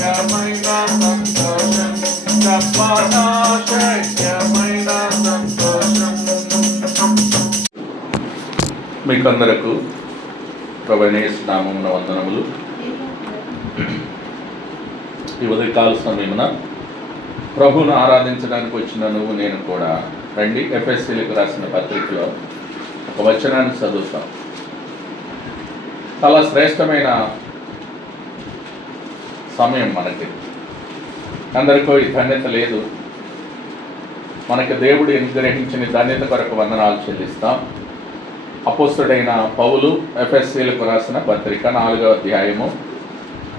శక్యమైన సంతోషం చెప్పనా శక్యమైన సంతోషం. మీకందరకు ప్రభువైన యేసు నామమున వందనములు. ఈ ఉదయకాల సమయమున ప్రభువును ఆరాధించడానికి వచ్చిన నువ్వు నేను కూడా రండి. ఎఫ్ఎస్సీలకు రాసిన పత్రికలో ఒక వచనాన్ని చదువుతాం. చాలా శ్రేష్టమైన సమయం మనకి. అందరికీ ఈ ధన్యత లేదు. మనకి దేవుడు అనుగ్రహించిన ధన్యత కొరకు వందనాలు చెల్లిస్తాం. అపోస్తుడైన పౌలు ఎఫ్ఎస్సీలకు రాసిన పత్రిక 4వ అధ్యాయము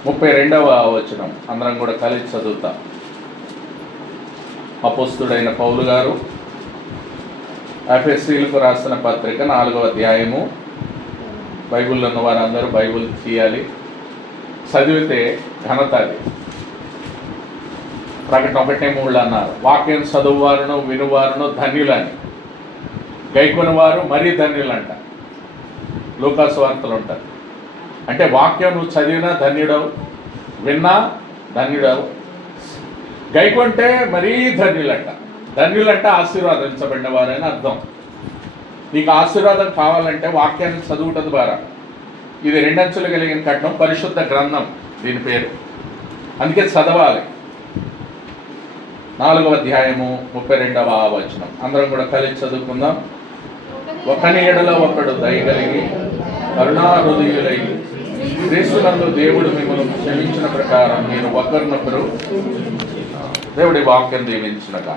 32వ వచనం అందరం కూడా కలిసి చదువుతాం. అపోస్తుడైన పౌలు గారు ఎఫెసీయులకు రాసిన పత్రిక 4వ అధ్యాయము. బైబిల్లో ఉన్న వారందరూ బైబిల్ తీయాలి, చదివితే ఘనత. అది ప్రకటన 1:3 అన్నారు, వాక్యం చదువువారును వినువారును ధన్యులని, గైకొని వారు మరీ ధన్యులంట. లూకాసు వార్తలు ఉంటారు. అంటే వాక్యం నువ్వు చదివినా ధన్యుడవు, విన్నా ధన్యుడవు, గైకొంటే మరీ ధన్యులంట. ధన్యులంటే ఆశీర్వాదించబడిన వారని అర్థం. నీకు ఆశీర్వాదం కావాలంటే వాక్యాన్ని చదువుట ద్వారా. ఇది 2 అంచులు కలిగిన కట్నం, పరిశుద్ధ గ్రంథం దీని పేరు. అందుకే చదవాలి. 4వ అధ్యాయము 32వ వచనం అందరం కూడా కలిసి చదువుకుందాం. ఒకని ఎడల ఒకడు దయగలిగి కరుణా హృదయులై క్రీస్తునందు దేవుడు మిమ్మల్ని క్షమించిన ప్రకారం మీరు ఒకరినొకరు. దేవుడి వాక్యం దీవించినగా.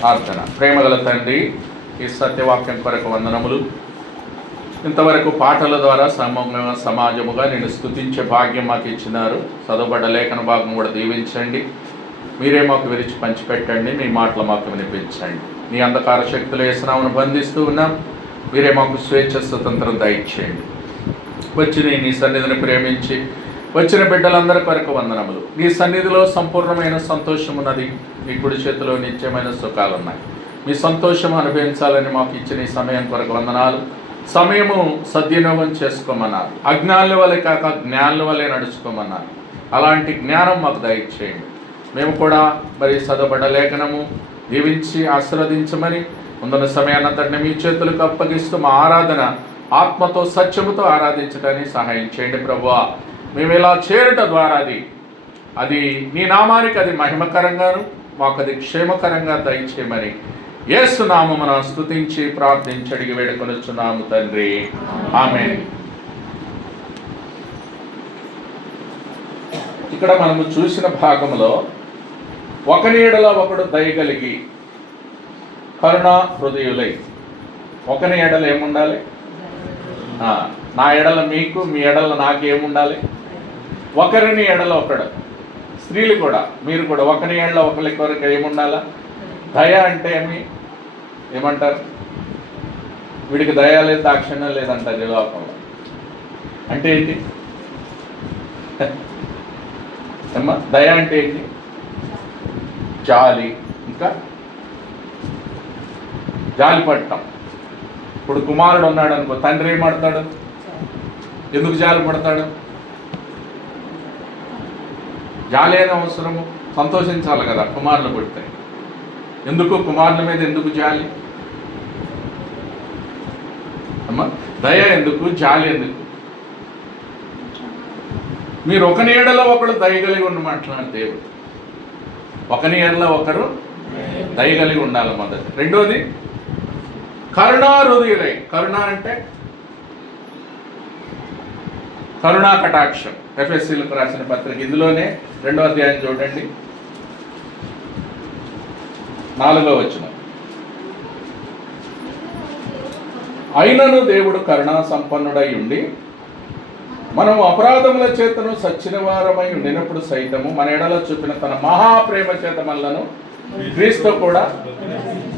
ప్రార్థన. ప్రేమగల తండ్రి, ఈ సత్యవాక్యం కొరకు వందనములు. ఇంతవరకు పాటల ద్వారా సమాజముగా నేను స్తుతించే భాగ్యం మాకు ఇచ్చినారు. చదవబడ్డ లేఖన భాగం కూడా దీవించండి. మీరే మాకు విరిచి పంచిపెట్టండి. మీ మాటలు మాకు వినిపించండి. నీ అంధకార శక్తులు వేసినామను బంధిస్తూ ఉన్నాం. మీరే మాకు స్వేచ్ఛ స్వతంత్రం దయచేయండి. వచ్చిన నీ సన్నిధిని ప్రేమించి వచ్చిన బిడ్డలందరి కొరకు వందనములు. నీ సన్నిధిలో సంపూర్ణమైన సంతోషం ఉన్నది. మీ కుడి చేతిలో నిత్యమైన సుఖాలు ఉన్నాయి. మీ సంతోషం అనుభవించాలని మాకు ఇచ్చిన ఈ సమయం కొరకు వందనాలు. సమయము సద్వినియోగం చేసుకోమన్నారు. అజ్ఞానుల వలె కాక జ్ఞానుల వలె నడుచుకోమన్నారు. అలాంటి జ్ఞానం మాకు దయచేయండి. మేము కూడా మరి చదవబడ్డ లేఖనము దీవించి ఆశీర్వదించమని ముందున్న సమయాన్నంతటిని మీ చేతులకు అప్పగిస్తూ మా ఆరాధన ఆత్మతో సత్యముతో ఆరాధించడానికి సహాయం చేయండి ప్రభువా. మేము ఇలా చేరుట ద్వారా అది నీ నామానికి అది మహిమకరంగాను మాకు అది క్షేమకరంగా దయచేయమని యేసు నామమున స్తుతించి ప్రార్థించి అడిగి వేడుకొనుచున్నాము తండ్రి. ఆమేన్. ఇక్కడ మనము చూసిన భాగంలో ఒకని ఎడల ఒకడు దయగలిగి కరుణా హృదయులై. ఒకని ఎడల ఏముండాలి? నా ఎడల మీకు, మీ ఎడల నాకేముండాలి? ఒకరిని ఎడల ఒకడు. స్త్రీలు కూడా, మీరు కూడా ఒకని ఎడల ఒకరి కొరకు ఏముండాలా? దయ అంటే ఏమంటారు? వీడికి దయ లేదు, దాక్షిణ్యం లేదంటారు ఈ లోకంలో. అంటే ఏంటి అమ్మా? దయ అంటే ఏంటి? జాలి, ఇంకా జాలి పడటం. ఇప్పుడు కుమారుడు ఉన్నాడు అనుకో, తండ్రి ఏమడతాడు? ఎందుకు జాలి పడతాడు? జాలి అయిన అవసరము, సంతోషించాలి కదా కుమారులు పుడితే. ఎందుకు కుమారుల మీద ఎందుకు జాలి అమ్మా? దయ ఎందుకు? జాలి ఎందుకు? మీరు ఒకని ఎడలో ఒకడు దయగలిగి ఉండమంటున్నాడు దేవుడు. ఒకని ఎడలో ఒకరు దయగలిగి ఉండాలి మొదటి. రెండోది కరుణా హృదయులై. కరుణ అంటే కరుణా కటాక్షం. ఎఫెసీయులకు రాసిన పత్రిక ఇందులోనే 2వ అధ్యాయం చూడండి, 4వ వచనం. అయినను దేవుడు కరుణా సంపన్నుడై ఉండి మనం అపరాధముల చేతను సచ్చిన వారమై ఉండినప్పుడు సైతము మన ఎడల చూపిన తన మహాప్రేమ చేత మనలను క్రీస్తు కూడా.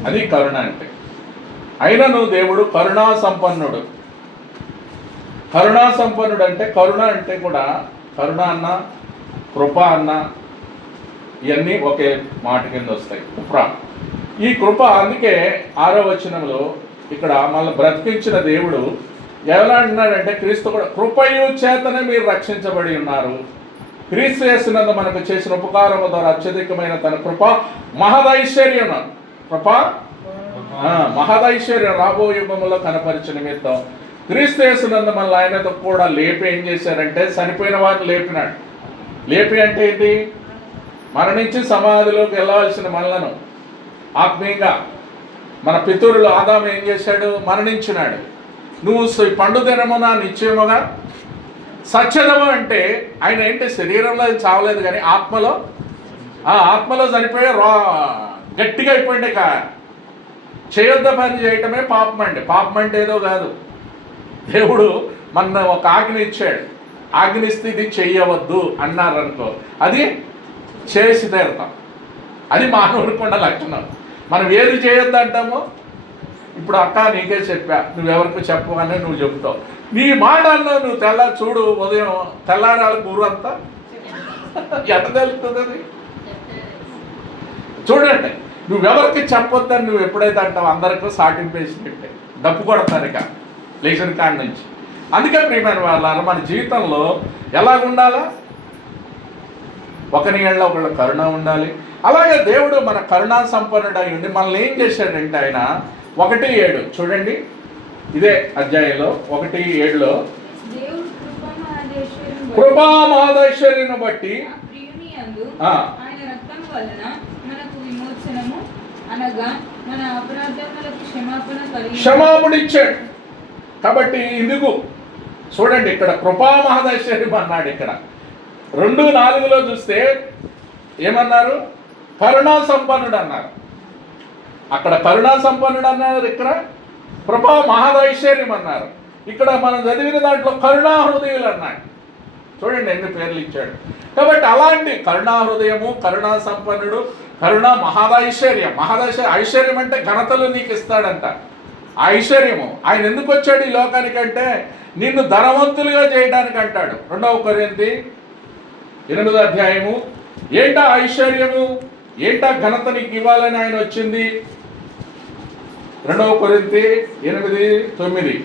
అది కరుణ అంటే. అయినను దేవుడు కరుణా సంపన్నుడు. కరుణా సంపన్నుడు అంటే కరుణ అంటే కూడా కరుణ అన్న కృప అన్న ఇవన్నీ ఒకే మాట కింద వస్తాయి. కృప, ఈ కృప. అందుకే 6వ వచనంలో ఇక్కడ మళ్ళీ బ్రతికించిన దేవుడు ఎలా అంటున్నాడంటే క్రీస్తు కూడా కృపయు చేతనే మీరు రక్షించబడి ఉన్నారు. క్రీస్తు యేసునందు మనకు చేసిన ఉపకారము ద్వారా అత్యధికమైన తన కృప మహదైశ్వర్యం మహదైశ్వర్యం రాబో యుగములో కనపరిచిన నిమిత్తం క్రీస్తు యేసునందు మనల్ని ఆయనతో కూడా లేపి ఏం చేశారంటే చనిపోయిన వారిని లేపినాడు. లేపి అంటే ఏంటి? మరణించి సమాధిలోకి వెళ్ళవలసిన మనలను ఆత్మీయంగా మన పితరులు ఆదాము ఏం చేశాడు? మరణించినాడు. నువ్వు పండు దినమున నిశ్చయముగా సత్యదము అంటే ఆయన ఏంటి? శరీరంలో చావలేదు కానీ ఆత్మలో చనిపోయే గట్టిగా అయిపోయింది. చేయొద్ద పని చేయటమే పాపం అండి. పాపం అంటే ఏదో కాదు. దేవుడు మన ఒక ఆజ్ఞ ఇచ్చాడు. ఆజ్ఞిస్తే ఇది చెయ్యవద్దు అన్నారనుకో, అది చేసి తీరుతాం. అది మానవుడికి ఉన్న లక్షణం. మనం ఏది చేయొద్దు అంటామో, ఇప్పుడు అక్క నీకే చెప్పా, నువ్వెవరికి చెప్పగానే నువ్వు చెప్తావు. నీ మాట అన్నావు, నువ్వు చూడు ఉదయం తెల్లారాల కూరంతా ఎంత తెలుస్తుంది అది? చూడండి, నువ్వెవరికి చెప్పొద్దని నువ్వు ఎప్పుడైతే అంటావు అందరికీ సాటింపేసినట్టే డప్పు కొడతారు ఇక లేచిన కాడి నుంచి. అందుకే ప్రియమైన వాళ్ళ మన జీవితంలో ఎలాగుండాలా? ఒకరి ఏళ్ళ ఒకళ్ళ కరుణ ఉండాలి. అలాగే దేవుడు మన కరుణా సంపన్నుడై ఉండి మనల్ని ఏం చేశాడంటే ఆయన 1:7 చూడండి, ఇదే అధ్యాయంలో 1:7లో కృపా మహదైశ్వర్యను బట్టి క్షమాపణ ఇచ్చాడు. కాబట్టి ఇందుకు చూడండి, ఇక్కడ కృపా మహదైశ్వర్యం అన్నాడు. ఇక్కడ 2:4లో చూస్తే ఏమన్నారు? కరుణా సంపన్నుడు అన్నారు. అక్కడ కరుణా సంపన్నుడు అన్నారు, ఇక్కడ కృపా మహదైశ్వర్యం అన్నారు. ఇక్కడ మనం చదివిన దాంట్లో కరుణా హృదయులు అన్నాడు. చూడండి ఎన్ని పేర్లు ఇచ్చాడు. కాబట్టి అలాంటి కరుణా హృదయము, కరుణా సంపన్నుడు, కరుణా మహదైశ్వర్యం. ఐశ్వర్యం అంటే ఘనతలు నీకు ఇస్తాడంట. ఆ ఐశ్వర్యము ఆయన ఎందుకు వచ్చాడు ఈ లోకానికంటే నిన్ను ధనవంతులుగా చేయడానికి అంటాడు. 2 కొరింథీ 8వ అధ్యాయము. ఏంటా ఐశ్వర్యము, ఏంటా ఘనత నీకు ఇవ్వాలని ఆయన వచ్చింది? 2 కొరింథీ 8:9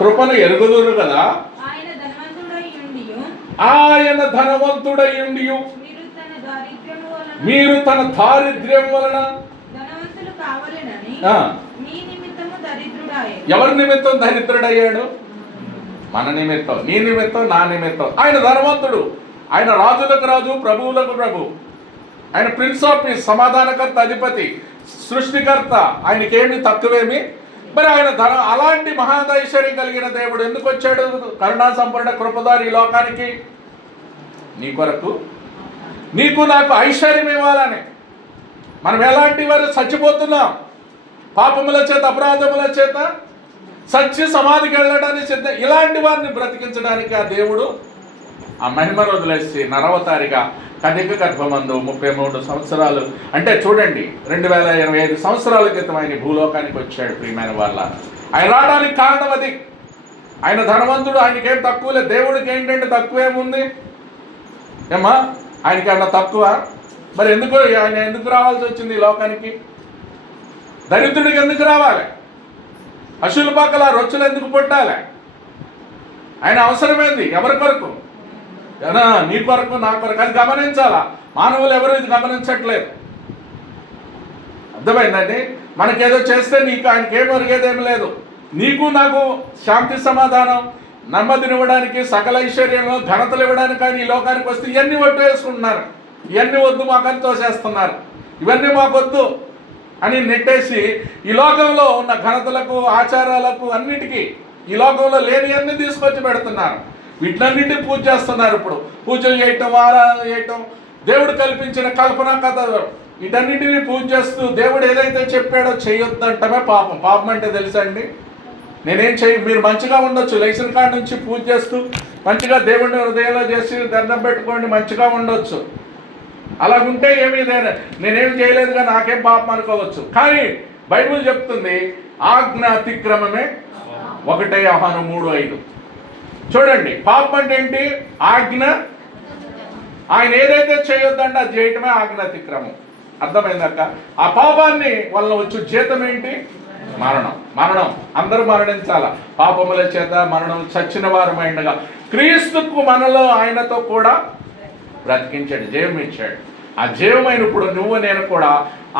కృపను ఎరుగుదురు కదా, ఆయన ధనవంతుడై ఉండి మీరు తన దారిద్ర్యం వలన ఎవరి నిమిత్తం దరిద్రుడయ్యాడు? మన నిమిత్తం, నీ నిమిత్తం, నా నిమిత్తం. ఆయన ధనవంతుడు, ఆయన రాజులకు రాజు, ప్రభువులకు ప్రభు, ఆయన ప్రిన్స్ ఆఫ్ పీస్, సమాధానకర్త, అధిపతి, సృష్టికర్త. ఆయనకేమి తక్కువేమి. మరి ఆయన అలాంటి మహాదైశ్వర్యం కలిగిన దేవుడు ఎందుకు వచ్చాడు? కరుణా సంపూర్ణ కృపదారి ఈ లోకానికి నీ కొరకు, నీకు నాకు ఐశ్వర్యం ఇవ్వాలని. మనం ఎలాంటి వారు చచ్చిపోతున్నాం, పాపముల చేత, అపరాధముల చేత సచ్చి సమాధికి వెళ్ళడానికి సిద్ధం. ఇలాంటి వారిని బ్రతికించడానికి ఆ దేవుడు ఆ మహిమను వదిలేసి నరవతారిగా కన్యక గర్భమందు 33 సంవత్సరాలు అంటే చూడండి 2025 సంవత్సరాల క్రితం ఆయన భూలోకానికి వచ్చాడు. ప్రియమైన వాళ్ళ, ఆయన రావడానికి కారణం అది. ఆయన ధనవంతుడు, ఆయనకేం తక్కువ లేదు. దేవుడికి ఏంటంటే తక్కువేముంది ఏమా? ఆయనకి అన్న తక్కువ. మరి ఎందుకు ఆయన ఎందుకు రావాల్సి వచ్చింది ఈ లోకానికి? దరిద్రుడికి ఎందుకు రావాలి? పశువుల పక్కల రొచ్చులు ఎందుకు పుట్టాలి? ఆయన అవసరమైంది ఎవరి కొరకు? నీ కొరకు, నా కొరకు. అది గమనించాలా. మానవులు ఎవరు ఇది గమనించట్లేదు. అర్థమైందండి? మనకేదో చేస్తే నీకు ఆయనకేం ఒరిగేదేమి లేదు. నీకు నాకు శాంతి సమాధానం నెమ్మదినివ్వడానికి, సకల ఐశ్వర్యంలో ఘనతలు ఇవ్వడానికి ఆయన ఈ లోకానికి వస్తే ఇవన్నీ ఒట్టు వేసుకుంటున్నారు. ఇవన్నీ వద్దు మాకని తోసేస్తున్నారు. ఇవన్నీ మాకొద్దు అని నెట్టేసి ఈ లోకంలో ఉన్న ఘనతలకు, ఆచారాలకు, అన్నిటికీ ఈ లోకంలో లేని అన్ని తీసుకొచ్చి పెడుతున్నారు. వీటినన్నింటినీ పూజ చేస్తున్నారు. ఇప్పుడు పూజలు చేయటం, ఆరాధన చేయటం, దేవుడు కల్పించిన కల్పనా కథ, వీటన్నింటినీ పూజ చేస్తూ దేవుడు ఏదైతే చెప్పాడో చేయొద్దంటమే పాపం. పాపం అంటే తెలుసా అండి? నేనేం మీరు మంచిగా ఉండొచ్చు, లైసెన్ కార్డు నుంచి పూజ చేస్తూ మంచిగా దేవుడిని హృదయంలో చేసి దండం పెట్టుకోండి, మంచిగా ఉండొచ్చు. అలాగుంటే ఏమీ నేనేం చేయలేదుగా నాకేం పాపం అనుకోవచ్చు. కానీ బైబిల్ చెప్తుంది ఆజ్ఞ అతిక్రమమే 1 యోహాను 3:5. చూడండి, పాపం అంటే ఏంటి? ఆజ్ఞ. ఆయన ఏదైతే చేయొద్దంటే అది చేయటమే ఆజ్ఞ అతిక్రమం. అర్థమైందక్క? ఆ పాపాన్ని వల్ల వచ్చే జీతం ఏంటి? మరణం. మరణం అందరూ మరణించాల. పాపముల చేత మరణం చచ్చిన వారమైండగా క్రీస్తుకు మనలో ఆయనతో కూడా బ్రతికించాడు, జయం ఇచ్చాడు. ఆ జయమైనప్పుడు నువ్వు నేను కూడా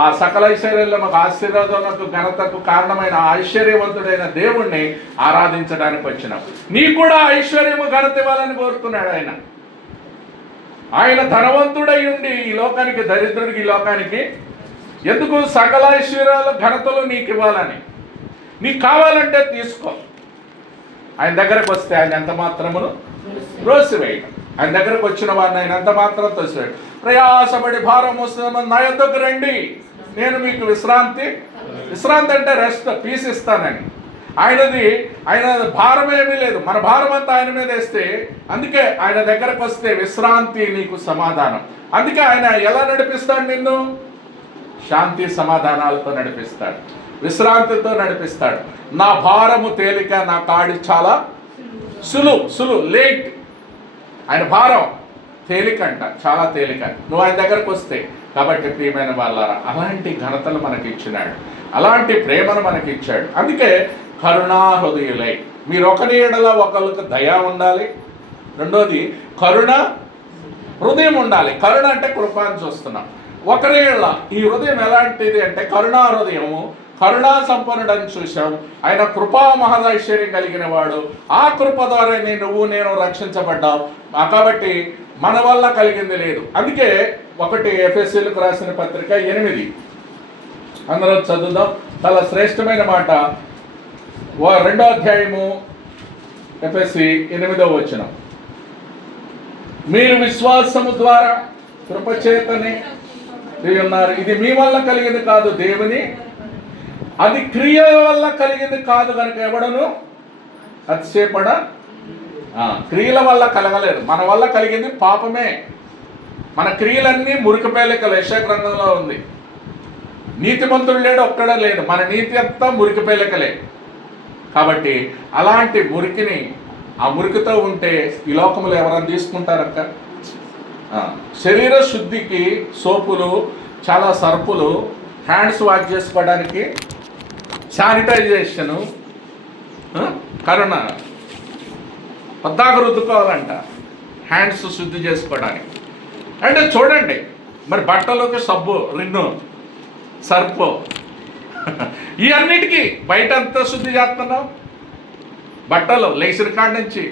ఆ సకల ఐశ్వర్యాలకు ఆశీర్వాదాలకు ఘనతకు కారణమైన ఐశ్వర్యవంతుడైన దేవుణ్ణి ఆరాధించడానికి వచ్చినావు. నీ కూడా ఐశ్వర్యము ఘనత ఇవ్వాలని కోరుతున్నాడు ఆయన. ఆయన ధనవంతుడై ఉండి ఈ లోకానికి దరిద్రుడికి ఈ లోకానికి ఎందుకు? సకల ఐశ్వర్యాలు ఘనతలు నీకు ఇవ్వాలని. నీకు కావాలంటే తీసుకో. ఆయన దగ్గరకు వస్తే ఆయన ఎంత మాత్రమును త్రోసివేయడం. ఆయన దగ్గరకు వచ్చిన వారిని ఆయన ఎంత మాత్రం తోసివేయడం. ప్రయాసపడి భారం వస్తున్న నా యొద్దకు రండి, నేను మీకు విశ్రాంతి అంటే రెస్ట్, పీస్ ఇస్తానని. ఆయన భారం ఏమీ లేదు, మన భారం అంతా ఆయన మీద వేస్తే. అందుకే ఆయన దగ్గరకు వస్తే విశ్రాంతి, నీకు సమాధానం. అందుకే ఆయన ఎలా నడిపిస్తాడు? నిన్ను శాంతి సమాధానాలతో నడిపిస్తాడు, విశ్రాంతితో నడిపిస్తాడు. నా భారము తేలిక, నా కాడి చాలా సులువు. లేట్. ఆయన భారం తేలికంట, చాలా తేలిక నువ్వు ఆయన దగ్గరకు వస్తే. కాబట్టి ప్రియమైన వాళ్ళారా, అలాంటి ఘనతలు మనకి ఇచ్చినాడు, అలాంటి ప్రేమను మనకి ఇచ్చాడు. అందుకే కరుణా హృదయులై. మీరు ఒకరి ఎడల ఒకరికి దయ ఉండాలి. రెండోది కరుణ హృదయం ఉండాలి. కరుణ అంటే కృప అని చూస్తున్నాం. ఒకరి ఎడల ఈ హృదయం ఎలాంటిది అంటే కరుణా హృదయము, కరుణా సంపన్నుడని చూశాం. ఆయన కృపా మహదైశ్వర్యం కలిగిన వాడు. ఆ కృప ద్వారానే నువ్వు నేను రక్షించబడ్డావు. కాబట్టి మన వల్ల కలిగింది లేదు. అందుకే 1 ఎఫెసీయులకు రాసిన పత్రిక 8 అందరూ చదువుదాం. చాలా శ్రేష్టమైన మాట. 2వ అధ్యాయము ఎఫెసీ 8వ వచనం. మీరు విశ్వాసము ద్వారా కృపచేతనే ఉన్నారు. ఇది మీ వల్ల కలిగింది కాదు, దేవుని. అది క్రియల వల్ల కలిగింది కాదు కనుక ఎవడను అతిశయపడ. క్రియల వల్ల కలగలేదు, మన వల్ల కలిగింది పాపమే. మన క్రియలన్నీ మురికి పేలికలు. యెషయా గ్రంథంలో ఉంది, నీతిమంతుడు లేడు, ఒక్కడే లేడు. మన నీతి అంతా మురికి పేలికలే. కాబట్టి అలాంటి మురికిని, ఆ మురికితో ఉంటే ఈ లోకంలో ఎవరైనా తీసుకుంటారక్క? శరీర శుద్ధికి సోపులు, చాలా సర్పులు, హ్యాండ్స్ వాష్ చేసుకోవడానికి శానిటైజేషను, కరోనా పద్దాక రుద్దుకోవాలంట హ్యాండ్స్ శుద్ధి చేసుకోవడానికి. అంటే చూడండి, మరి బట్టలోకి సబ్బు, రిన్ను, సర్పు, ఈ అన్నిటికీ బయట అంతా శుద్ధి చేస్తున్నాం. బట్టలు లేచిన కాడ నుంచి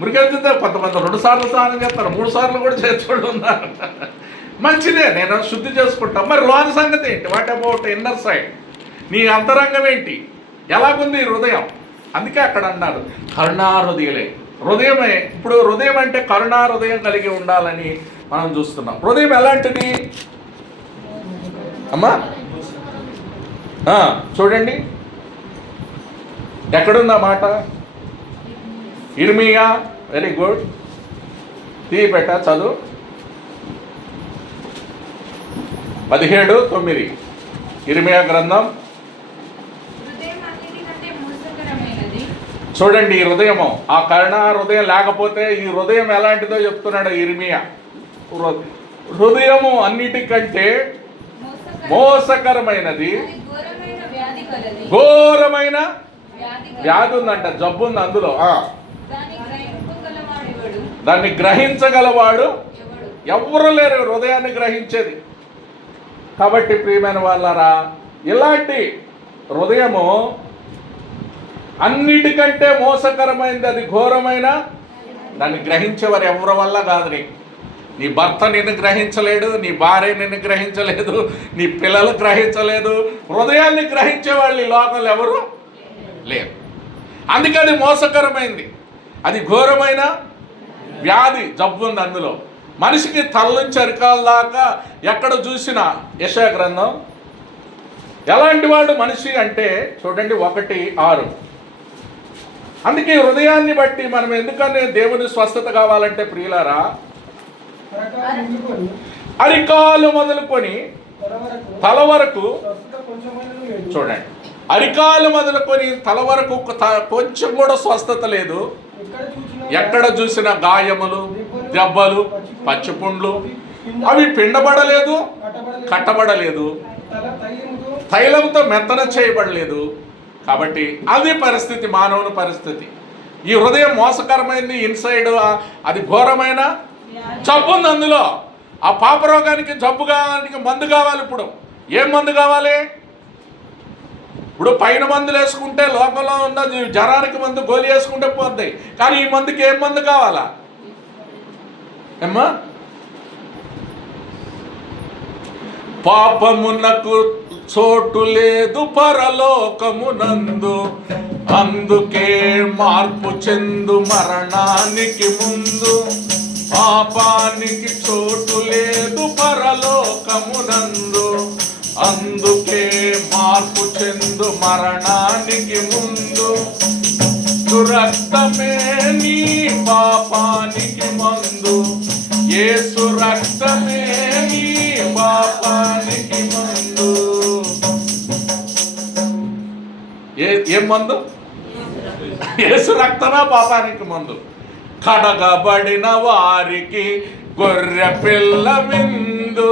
మురికెళ్తుందో కొంతమంది 2 సార్లు స్నానం చేస్తారు, 3 సార్లు కూడా చేర్చుకోవడం ఉన్నారు. మంచిదే, నేను శుద్ధి చేసుకుంటాం. మరి లోని సంగతి ఏంటి? What about inner side? నీ అంతరంగం ఏంటి? ఎలాగుంది హృదయం? అందుకే అక్కడ అన్నారు కరుణా హృదయులే. హృదయమే. ఇప్పుడు హృదయం అంటే కరుణా హృదయం కలిగి ఉండాలని మనం చూస్తున్నాం. హృదయం ఎలాంటిది అమ్మా? చూడండి ఎక్కడుందా మాట? ఇర్మియా. వెరీ గుడ్, తీపెట్ట చదువు. 17:9 ఇర్మియా గ్రంథం. చూడండి ఈ హృదయము, ఆ కరుణా హృదయం లేకపోతే ఈ హృదయం ఎలాంటిదో చెప్తున్నాడు ఇర్మియా. హృదయము అన్నిటికంటే మోసకరమైనది, ఘోరమైన వ్యాధి ఉందంట, జబ్బు ఉంది అందులో. దాన్ని గ్రహించగలవాడు ఎవరు లేరు, హృదయాన్ని గ్రహించేది. కాబట్టి ప్రియమైన వాళ్ళారా, ఇలాంటి హృదయము అన్నిటికంటే మోసకరమైనది, అది ఘోరమైన. దాన్ని గ్రహించేవారు ఎవరి వల్ల కాదు. నీ భర్త నిన్ను గ్రహించలేడు, నీ భార్య నిన్ను గ్రహించలేదు, నీ పిల్లలు గ్రహించలేదు. హృదయాన్ని గ్రహించే వాళ్ళు ఈ లోకంలో ఎవరు లేరు. అందుకే అది మోసకరమైంది, అది ఘోరమైన వ్యాధి, జబ్బు ఉంది అందులో. మనిషికి తల నుంచి అరికాల దాకా ఎక్కడ చూసినా. యెషయా గ్రంథం. ఎలాంటి వాడు మనిషి అంటే చూడండి 1:6. అందుకే హృదయాన్ని బట్టి మనం ఎందుకని దేవుని స్వస్థత కావాలంటే ప్రియులారా, అరికాలు మొదలుకొని తల వరకు చూడండి, అరికాలు మొదలుకొని తల వరకు కొంచెం కూడా స్వస్థత లేదు. ఎక్కడ చూసిన గాయములు, దెబ్బలు, పచ్చిపుండ్లు, అవి పిండబడలేదు, కట్టబడలేదు. తైలంతో మెత్తన చేయబడలేదు. కాబట్టి అది పరిస్థితి, మానవుని పరిస్థితి. ఈ హృదయం మోసకరమైంది, ఇన్సైడ్ అది ఘోరమైన జబ్బు ఉంది అందులో. ఆ పాపరోగానికి, జబ్బు కావానికి మందు కావాలి. ఇప్పుడు ఏం మందు కావాలి? ఇప్పుడు పైన మందులు వేసుకుంటే లోకంలో ఉన్న జ్వరానికి మందు గోలి వేసుకుంటే పోతాయి, కానీ ఈ మందుకి ఏం మందు కావాలా ఏమ్మా? పాపమునకు చోటు లేదు పరలోకమునందు, అందుకే మార్పు చెందు మరణానికి ముందు. పాపానికి చోటు లేదు పరలోకమునందు, అందుకే మార్పు చెందు మరణానికి ముందు. రక్తమే నీ పాపానికి మందు, యేసు రక్తమే నీ పాపానికి మందు. ఏం మందు? యేసు రక్తమే పాపానికి మందు. కడగబడిన వారికి గొర్రె పిల్ల విందు,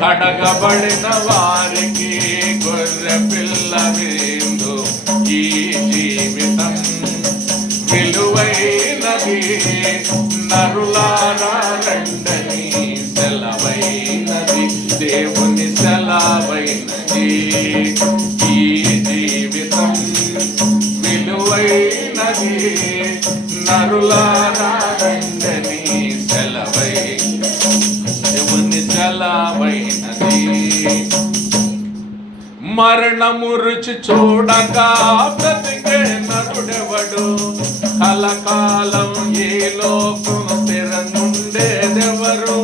కడగబడిన వారికి గొర్రె పిల్ల విందు. ఈ జీవితం విలువైనది, నరులారా రండని సెలవైనది, దేవుని సెలవైనది. ఈ జీవితం విలువైనది, నరులారా రండని సెలవై, దేవుని సెలవైనది. మరణము రుచి చూడక బ్రతికే నరుడెవడు, కలకాలం ఏ లోకం స్థిరంగుండేదెవరు.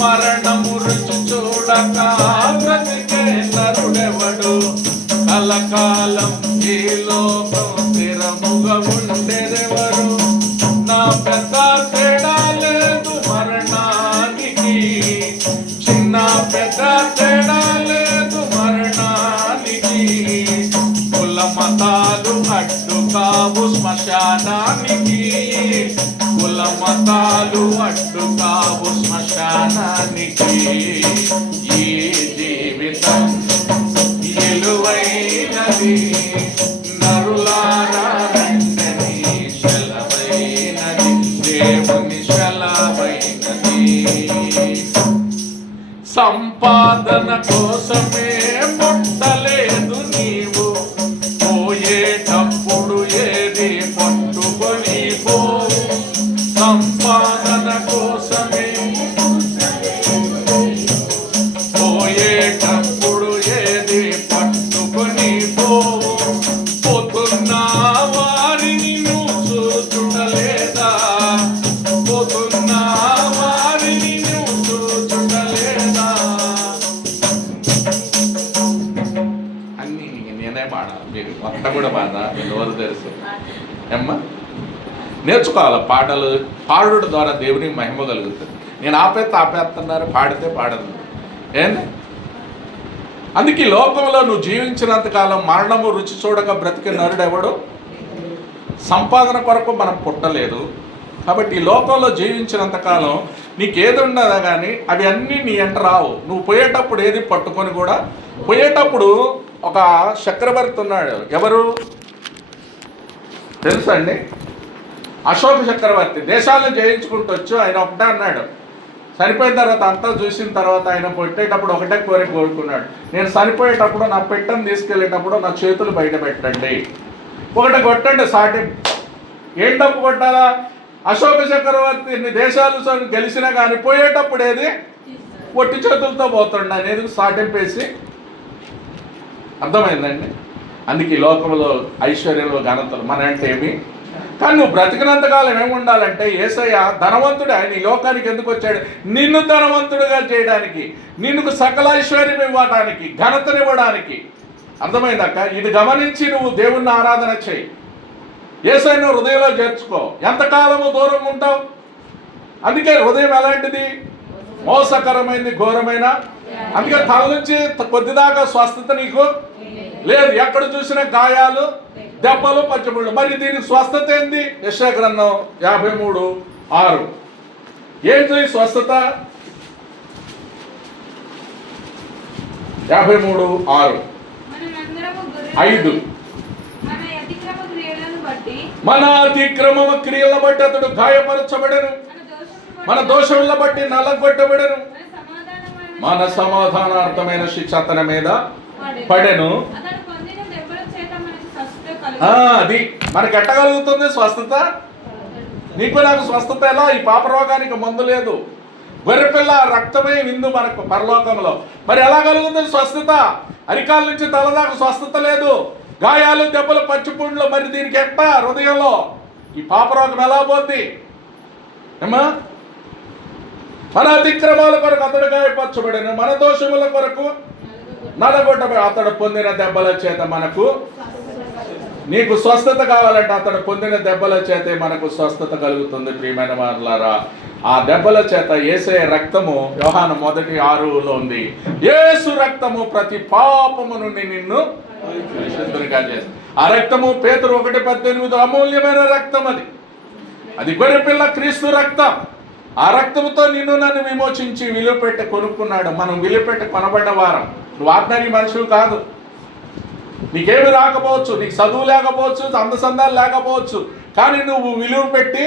మరణము రుచి చూడక బ్రతికే నరుడెవడు, కలకాలం ఏ లోకం స్థిరముగా ఉండేదెవరు. నా పెద్ద తేడా లేదు మరణానికి, చిన్న పెద్ద తేడా లేదు మరణానికి. కుల మతాలు అడ్డు కావు శ్మశానానికి, కుల మతాలు అడ్డు కావు శ్మశానానికి. ఈ జీవితం విలువైనది, నరులారా రండని సెలవైనది, దేవుని సెలవైనది. సంపాదన కోసమే పుట్టలేదు నీవు, పోయేటప్పుడు ఏది పట్టుకొని పోవు. సంపాదన కోసమే పోయేటప్పుడు ఏది పట్టుకొని పోవు. పోతున్న వారిని నువ్వు చూచుటలేదా, పోతున్న వారిని నువ్వు చూచుటలేదా. అన్నీ నేనే పాడాలి, మీరు మొత్తం కూడా పాడా, మీ నోరు తెలుసు ఏమ్మా. నేర్చుకోవాలి పాటలు, పాడుట ద్వారా దేవుని మహిమ కలుగుతుంది. నేను ఆపేస్తున్నారు, పాడితే పాడదు ఏంటి. అందుకే లోకంలో నువ్వు జీవించినంతకాలం మరణము రుచి చూడక బ్రతికే నరుడెవడు. సంపాదన కొరకు మనం పుట్టలేదు. కాబట్టి ఈ లోకంలో జీవించినంతకాలం నీకేది ఉండదా కానీ అవి అన్నీ నీ ఎంట రావు. నువ్వు పోయేటప్పుడు ఏది పట్టుకొని కూడా, పోయేటప్పుడు ఒక చక్రవర్తి ఉన్నాడు. ఎవరు తెలుసా అండి? అశోక చక్రవర్తి. దేశాలను జయించుకుంటూ వచ్చు. ఆయన ఒకటే అన్నాడు, చనిపోయిన తర్వాత అంతా చూసిన తర్వాత ఆయన పెట్టేటప్పుడు ఒకటే కోరిక కోరుకున్నాడు, నేను చనిపోయేటప్పుడు నా పెట్టెను తీసుకెళ్ళేటప్పుడు నా చేతులు బయట పెట్టండి, ఒకటి కొట్టండి సాటి. ఏం డబ్బు కొట్టాలా? అశోక చక్రవర్తి ఇన్ని దేశాలు గెలిచినా కానీ పోయేటప్పుడు ఏది ఒట్టి చేతులతో పోతుండ అనేది సాటింపేసి. అర్థమైందండి? అందుకే ఈ లోకంలో ఐశ్వర్యంలో ఘనతలు మన అంటే ఏమి. కానీ నువ్వు బ్రతికినంతకాలం ఏముండాలంటే, యేసయ్య ధనవంతుడు, ఆయన ఈ లోకానికి ఎందుకు వచ్చాడు? నిన్ను ధనవంతుడిగా చేయడానికి, నిన్ను సకల ఐశ్వర్యం ఇవ్వడానికి, ఘనతనివ్వడానికి. అర్థమైందక్క? ఇది గమనించి నువ్వు దేవుణ్ణి ఆరాధన చేయి. యేసయ్యను హృదయంలో చేర్చుకో. ఎంతకాలము దూరం ఉంటావు? అందుకే హృదయం ఎలాంటిది? మోసకరమైంది, ఘోరమైన. అందుకే తల నుంచి కొద్దిదాకా స్వస్థత నీకు లేదు. ఎక్కడ చూసినా గాయాలు, దెబ్బలు, పచ్చముళ్ళు. మరి దీనికి స్వస్థత ఏంది? యెషయా గ్రంథం 53:6. ఏంటి స్వస్థత? 53:6 5 మన అతిక్రమ క్రియలను బట్టి అతడు గాయపరచబడెను, మన దోషములను బట్టి నలగొట్టబడెను, మన సమాధానార్థమైన శిక్ష అతని మీద పడెను. అది మనకి ఎట్టగలుగుతుంది స్వస్థత? నీకు నాకు స్వస్థత ఎలా? ఈ పాప రోగానికి మందు లేదు. గొర్రెపిల్ల రక్తమే విందు మనకు పరలోకంలో. మరి ఎలా కలుగుతుంది స్వస్థత? అరికాల నుంచి తలదాకా స్వస్థత లేదు, గాయాలు దెబ్బలు పచ్చిపుండ్లు. మరి దీనికి ఎట్టా హృదయంలో ఈ పాప రోగం ఎలా పోద్ది? ఏమా? మన అతిక్రమాల కొరకు అతడు గాయపరచబడెను, మన దోషముల కొరకు నలగొట్టబడి అతడు పొందిన దెబ్బల చేత మనకు. నీకు స్వస్థత కావాలంటే అతడు పొందిన దెబ్బల చేతే మనకు స్వస్థత కలుగుతుంది. ప్రియమైన వారలారా, ఆ దెబ్బల చేత యేసయ్య రక్తము యోహాను 1:6 ఉంది. యేసు రక్తము ప్రతి పాపము నుండి నిన్ను పరిశుద్ధునిగా చేస్తుంది. ఆ రక్తము పేతురు 1:18 అమూల్యమైన రక్తం. అది గొర్రెపిల్ల క్రీస్తు రక్తం. ఆ రక్తముతో నిన్ను నన్ను విమోచించి విలువ పెట్టి కొనుక్కున్నాడు. మనం విలువ పెట్టి కొనబడ్డ వారం. నువ్వు ఆజ్ఞాని మనుషులు కాదు. నీకేమి రాకపోవచ్చు, నీకు చదువు లేకపోవచ్చు, అందసందాలు లేకపోవచ్చు, కానీ నువ్వు విలువ పెట్టి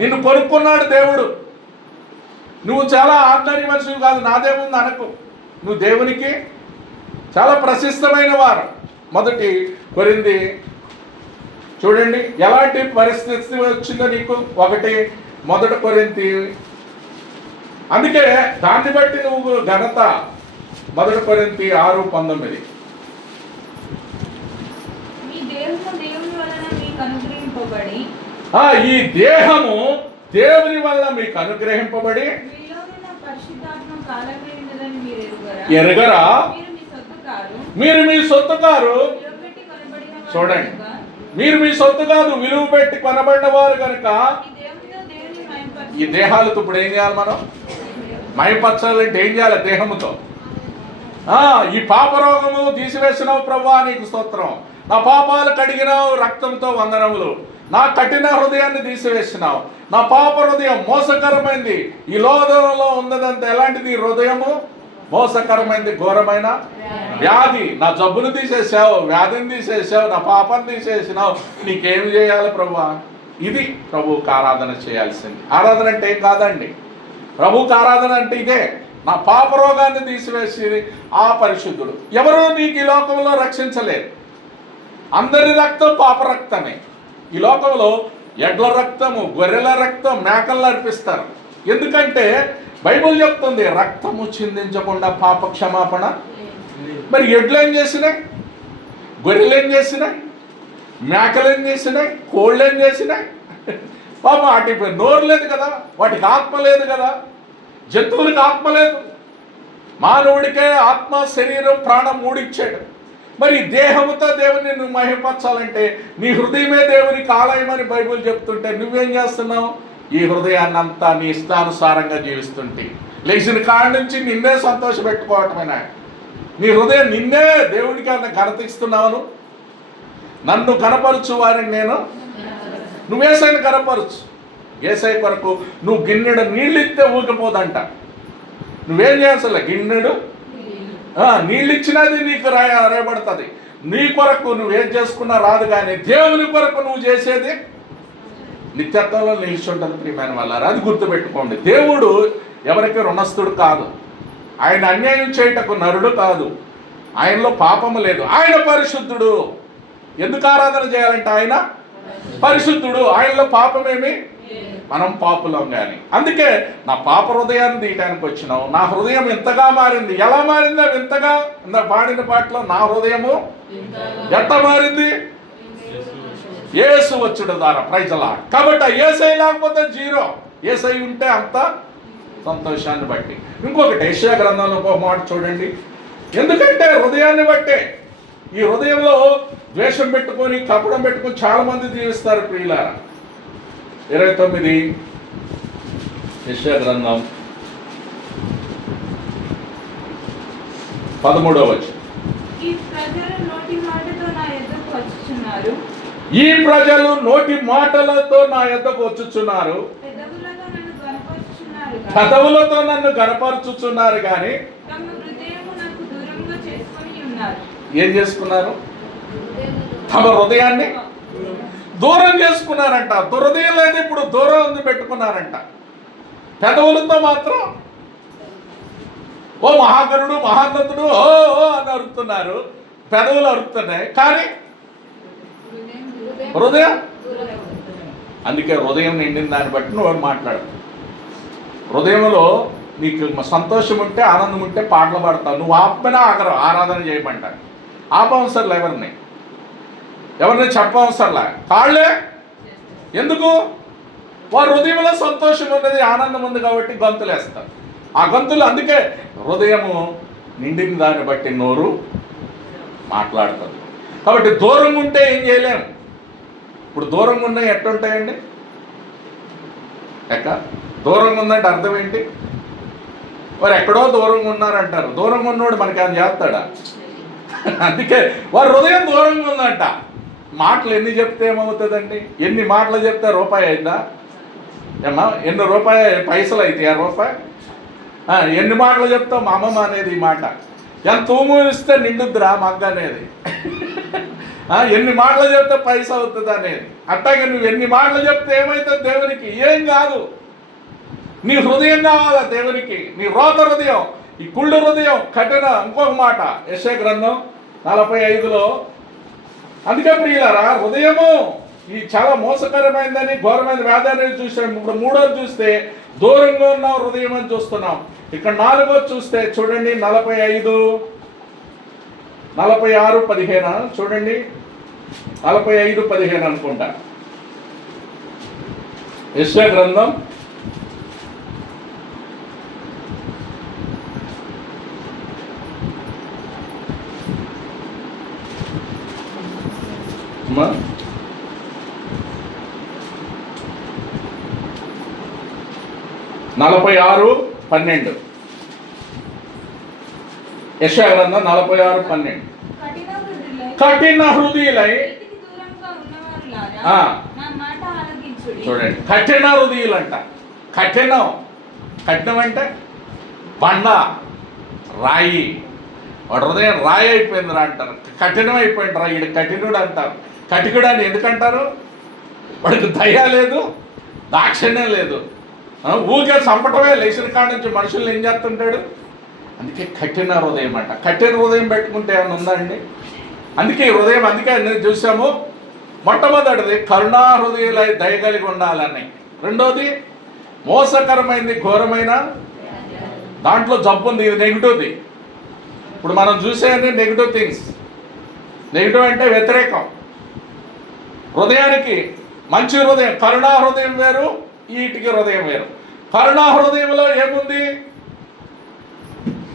నిన్ను కొనుక్కున్నాడు దేవుడు. నువ్వు చాలా ఆజ్ఞాని మనుషులు కాదు, నాదేముంది అనకు. నువ్వు దేవునికి చాలా ప్రశస్తమైన వారు. 1 కొరింథీ చూడండి ఎలాంటి పరిస్థితి వచ్చిందో నీకు. 1 కొరింథీ. అందుకే దాన్ని బట్టి నువ్వు ఘనత. 1 కొరింథీ 6:19 ఈ దేహము దేవుని వల్ల మీకు అనుగ్రహింపబడి ఎరగరా? మీరు మీ సొత్తు కారు. చూడండి, మీరు మీ సొత్తు కాదు, విలువ పెట్టి కొనబడిన వారు కనుక ఈ దేహాలతో ఇప్పుడు ఏం చేయాలి? మనం మయపరచాలంటే ఏం చేయాలి? దేహముతో. ఈ పాపరోగము తీసివేసినావు ప్రభువా, నీకు స్తోత్రం. నా పాపాలు కడిగినావు రక్తంతో, వందనములు. నా కఠిన హృదయాన్ని తీసివేసినావు. నా పాప హృదయం మోసకరమైంది. ఈ లోకంలో ఉన్నదంతా ఎలాంటిది? హృదయము మోసకరమైంది, ఘోరమైన వ్యాధి. నా జబ్బును తీసేసావు, వ్యాధిని తీసేసావు, నా పాపాన్ని తీసేసినావు. నీకేం చేయాలి ప్రభువా? ఇది ప్రభువుకి ఆరాధన చేయాల్సింది. ఆరాధన అంటే ఏం కాదండి. ప్రభువుకి ఆరాధన అంటే ఇదే. నా పాప రోగాన్ని తీసివేసి ఆ పరిశుద్ధుడు. ఎవరు నీకు ఈ లోకంలో రక్షించలేరు. అందరి రక్తం పాప రక్తమే. ఈ లోకంలో ఎడ్ల రక్తము, గొర్రెల రక్తం, మేకలను అర్పిస్తారు. ఎందుకంటే బైబిల్ చెప్తుంది రక్తము చిందించకుండా పాప క్షమాపణ. మరి ఎడ్లు ఏం చేసినాయి? గొర్రెలు ఏం చేసినాయి? మేకలు ఏం చేసినాయి? కోళ్ళు ఏం చేసినాయి? పాప వాటి నోరు లేదు కదా, వాటికి ఆత్మ లేదు కదా. జంతువులకు ఆత్మ లేదు. మానవుడికే ఆత్మ, శరీరం, ప్రాణం మూడిచ్చాడు. మరి దేహముతో దేవుని నువ్వు మహిమపరచాలంటే నీ హృదయమే దేవునికి ఆలయమని బైబిల్ చెప్తుంటే నువ్వేం చేస్తున్నావు? ఈ హృదయాన్ని అంతా నీ ఇష్టానుసారంగా జీవిస్తుంటే లేచిన కాడ నుంచి నిన్నే సంతోష పెట్టుకోవటమేనా? నీ హృదయం నిన్నే దేవుడికి అన్న ఘనత ఇస్తున్నావు. నన్ను కనపరచు వారిని నేను. నువ్వు ఏసైని కనపరచు. ఏసై కొరకు నువ్వు గిన్నెడు నీళ్ళు ఇస్తే ఊగిపోదంట. నువ్వేం చేయాల్సలే, గిన్నెడు నీళ్ళు ఇచ్చినది నీకు రాయబడుతుంది. నీ కొరకు నువ్వేం చేసుకున్నా రాదు, కానీ దేవుని కొరకు నువ్వు చేసేది నిత్యత్వంలో నిలిచి ఉంటుంది. ప్రియమైన వాళ్ళారా, అది గుర్తుపెట్టుకోండి. దేవుడు ఎవరికి రుణస్థుడు కాదు. ఆయన అన్యాయం చేయటకు నరుడు కాదు. ఆయనలో పాపము లేదు. ఆయన పరిశుద్ధుడు. ఎందుకు ఆరాధన చేయాలంటే ఆయన పరిశుద్ధుడు. ఆయనలో పాపమేమి, మనం పాపులం. కానీ అందుకే నా పాప హృదయాన్ని తీయటానికి వచ్చినావు. నా హృదయం ఇంతగా మారింది. ఎలా మారింది? అవి ఇంతగా ఇంత పాడిన పాటలో నా హృదయము ఎంత మారింది? యేసు వచ్చుడు ద్వారా. ప్రైజలా. కాబట్టి యేసై లేకపోతే జీరో, యేసై ఉంటే అంత సంతోషాన్ని బట్టి. ఇంకొకటి యెషయా గ్రంథంలో ఒక మాట చూడండి. ఎందుకంటే హృదయాన్ని బట్టే. ఈ హృదయంలో ద్వేషం పెట్టుకొని, కపడం పెట్టుకొని చాలా మంది జీవిస్తారు ప్రియులారా. 29 యెషయా గ్రంథం 13వ వచనం. ఈ ప్రజలు నోటి మాటలతో నా యొద్దకు వచ్చుచున్నారు, పెదవులతో నన్ను గనపరచుచున్నారు, కానీ ఏం చేసుకున్నారు? తమ హృదయాన్ని దూరం చేసుకున్నారంట. దుర్హృదయం లేదు, ఇప్పుడు దూరం ఉంది పెట్టుకున్నారంట. పెదవులతో మాత్రం ఓ మహాకరుడు మహాన్నతుడు ఓ ఓ అని అరుస్తున్నారు, పెదవులు అరుస్తున్నాయి, కానీ హృదయం. అందుకే హృదయం నిండిన దాన్ని బట్టి నువ్వు మాట్లాడు. హృదయంలో నీకు సంతోషం ఉంటే ఆనందం ఉంటే పాటలు పాడతావు. నువ్వు ఆపమైనా ఆగరు ఆరాధన చేయమంటారు. ఆపవసరలే, ఎవరిని చెప్పవసరలే, కాళ్ళే. ఎందుకు? వారి హృదయంలో సంతోషం ఉన్నది, ఆనందం ఉంది కాబట్టి గంతులు వేస్తారు. ఆ గంతులు, అందుకే హృదయము నిండిన దాన్ని బట్టి నోరు మాట్లాడుతుంది. కాబట్టి దూరంగా ఉంటే ఏం చేయలేము. ఇప్పుడు దూరంగా ఉన్నాయి ఎట్టుంటాయండి? దూరంగా ఉందంటే అర్థం ఏంటి? వారు ఎక్కడో దూరంగా ఉన్నారంటారు. దూరంగా ఉన్నవాడు మనకి ఏమైనా చేస్తాడా? అందుకే వారి హృదయం దూరంగా ఉందంట. మాటలు ఎన్ని చెప్తే ఏమవుతుందండి? ఎన్ని మాటలు చెప్తే రూపాయి అయిందా ఏమా? ఎన్ని పైసలు అవుతాయి? రూపాయి. ఎన్ని మాటలు చెప్తావు? మా అమ్మమ్మ అనేది ఈ మాట, ఎంత తూము ఇస్తే నిండుద్దిరా మగ్గ అనేది. ఎన్ని మాటలు చెప్తే పైసా అవుతుంది అనేది. అట్లాగే నువ్వు ఎన్ని మాటలు చెప్తే ఏమవుతుంది? దేవునికి ఏం కాదు. నీ హృదయం కావాలా దేవునికి, నీ రోత హృదయం, ఈ కుళ్ళు హృదయం కఠిన. ఇంకొక మాట యెషయా గ్రంథం 45లో, అందుకే ప్రియులారా హృదయము ఈ చాలా మోసకరమైందని ఘోరమైన వ్యాధాన్ని చూసాం. ఇప్పుడు మూడోది చూస్తే దూరంగా ఉన్న హృదయం అని చూస్తున్నాం. ఇక్కడ నాలుగోది చూస్తే చూడండి 45, 46, 15 చూడండి. 45, 15 అనుకుంటా. యెషయా గ్రంథం 46, 12. యెషయా గ్రంథం 46, 12. కఠిన హృదయులై, చూడండి కఠిన హృదయులు అంట. కఠినం అంటే బండ, రాయి. వాడు హృదయం రాయి అయిపోయింది రా అంటారు. కఠినం అయిపోయింది రా, ఈడు కఠినుడు అంటారు. కఠికుడు అని ఎందుకంటారు? వాడికి దయ లేదు, దాక్షిణ్యం లేదు, ఊరికే చంపటమే. లేచిన కాడ నుంచి మనుషుల్ని ఏం చేస్తుంటాడు? అందుకే కఠిన హృదయం అంట. కఠిన హృదయం పెట్టుకుంటే ఏమైనా ఉందా అండి? అందుకే ఈ హృదయం, అందుకే చూసాము. మొట్టమొదటిది కరుణా హృదయులై దయగలిగి ఉండాలని. రెండోది మోసకరమైంది ఘోరమైన దాంట్లో జబ్బు ఉంది, ఇది నెగిటివ్ది. ఇప్పుడు మనం చూసేది నెగిటివ్ థింగ్స్. నెగిటివ్ అంటే వ్యతిరేకం. హృదయానికి మంచి హృదయం, కరుణా హృదయం వేరు, ఈటికి హృదయం వేరు. కరుణా హృదయంలో ఏముంది?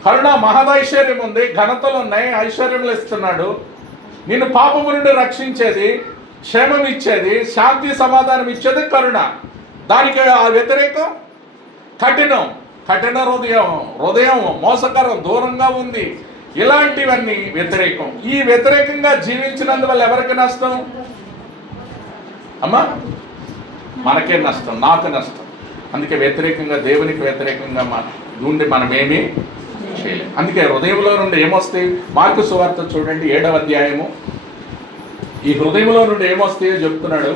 కరుణ మహదైశ్వర్యం ఉంది, ఘనతలు ఉన్నాయి, ఐశ్వర్యములు ఇస్తున్నాడు, నిన్ను పాపము నుండి రక్షించేది, క్షేమం ఇచ్చేది, శాంతి సమాధానం ఇచ్చేది కరుణ. దానికి ఆ వ్యతిరేకం కఠిన హృదయం మోసకరం, దూరంగా ఉంది. ఇలాంటివన్నీ వ్యతిరేకం. ఈ వ్యతిరేకంగా జీవించినందువల్ల ఎవరికి నష్టం? అమ్మా, మనకే నష్టం, నాకు నష్టం. అందుకే వ్యతిరేకంగా, దేవునికి వ్యతిరేకంగా నుండి మనం ఏమీ చేయలేం. అందుకే హృదయంలో నుండి ఏమొస్తాయి? మార్కు సువార్త చూడండి 7వ అధ్యాయము. ఈ హృదయంలో నుండి ఏమొస్తాయో చెప్తున్నాడు.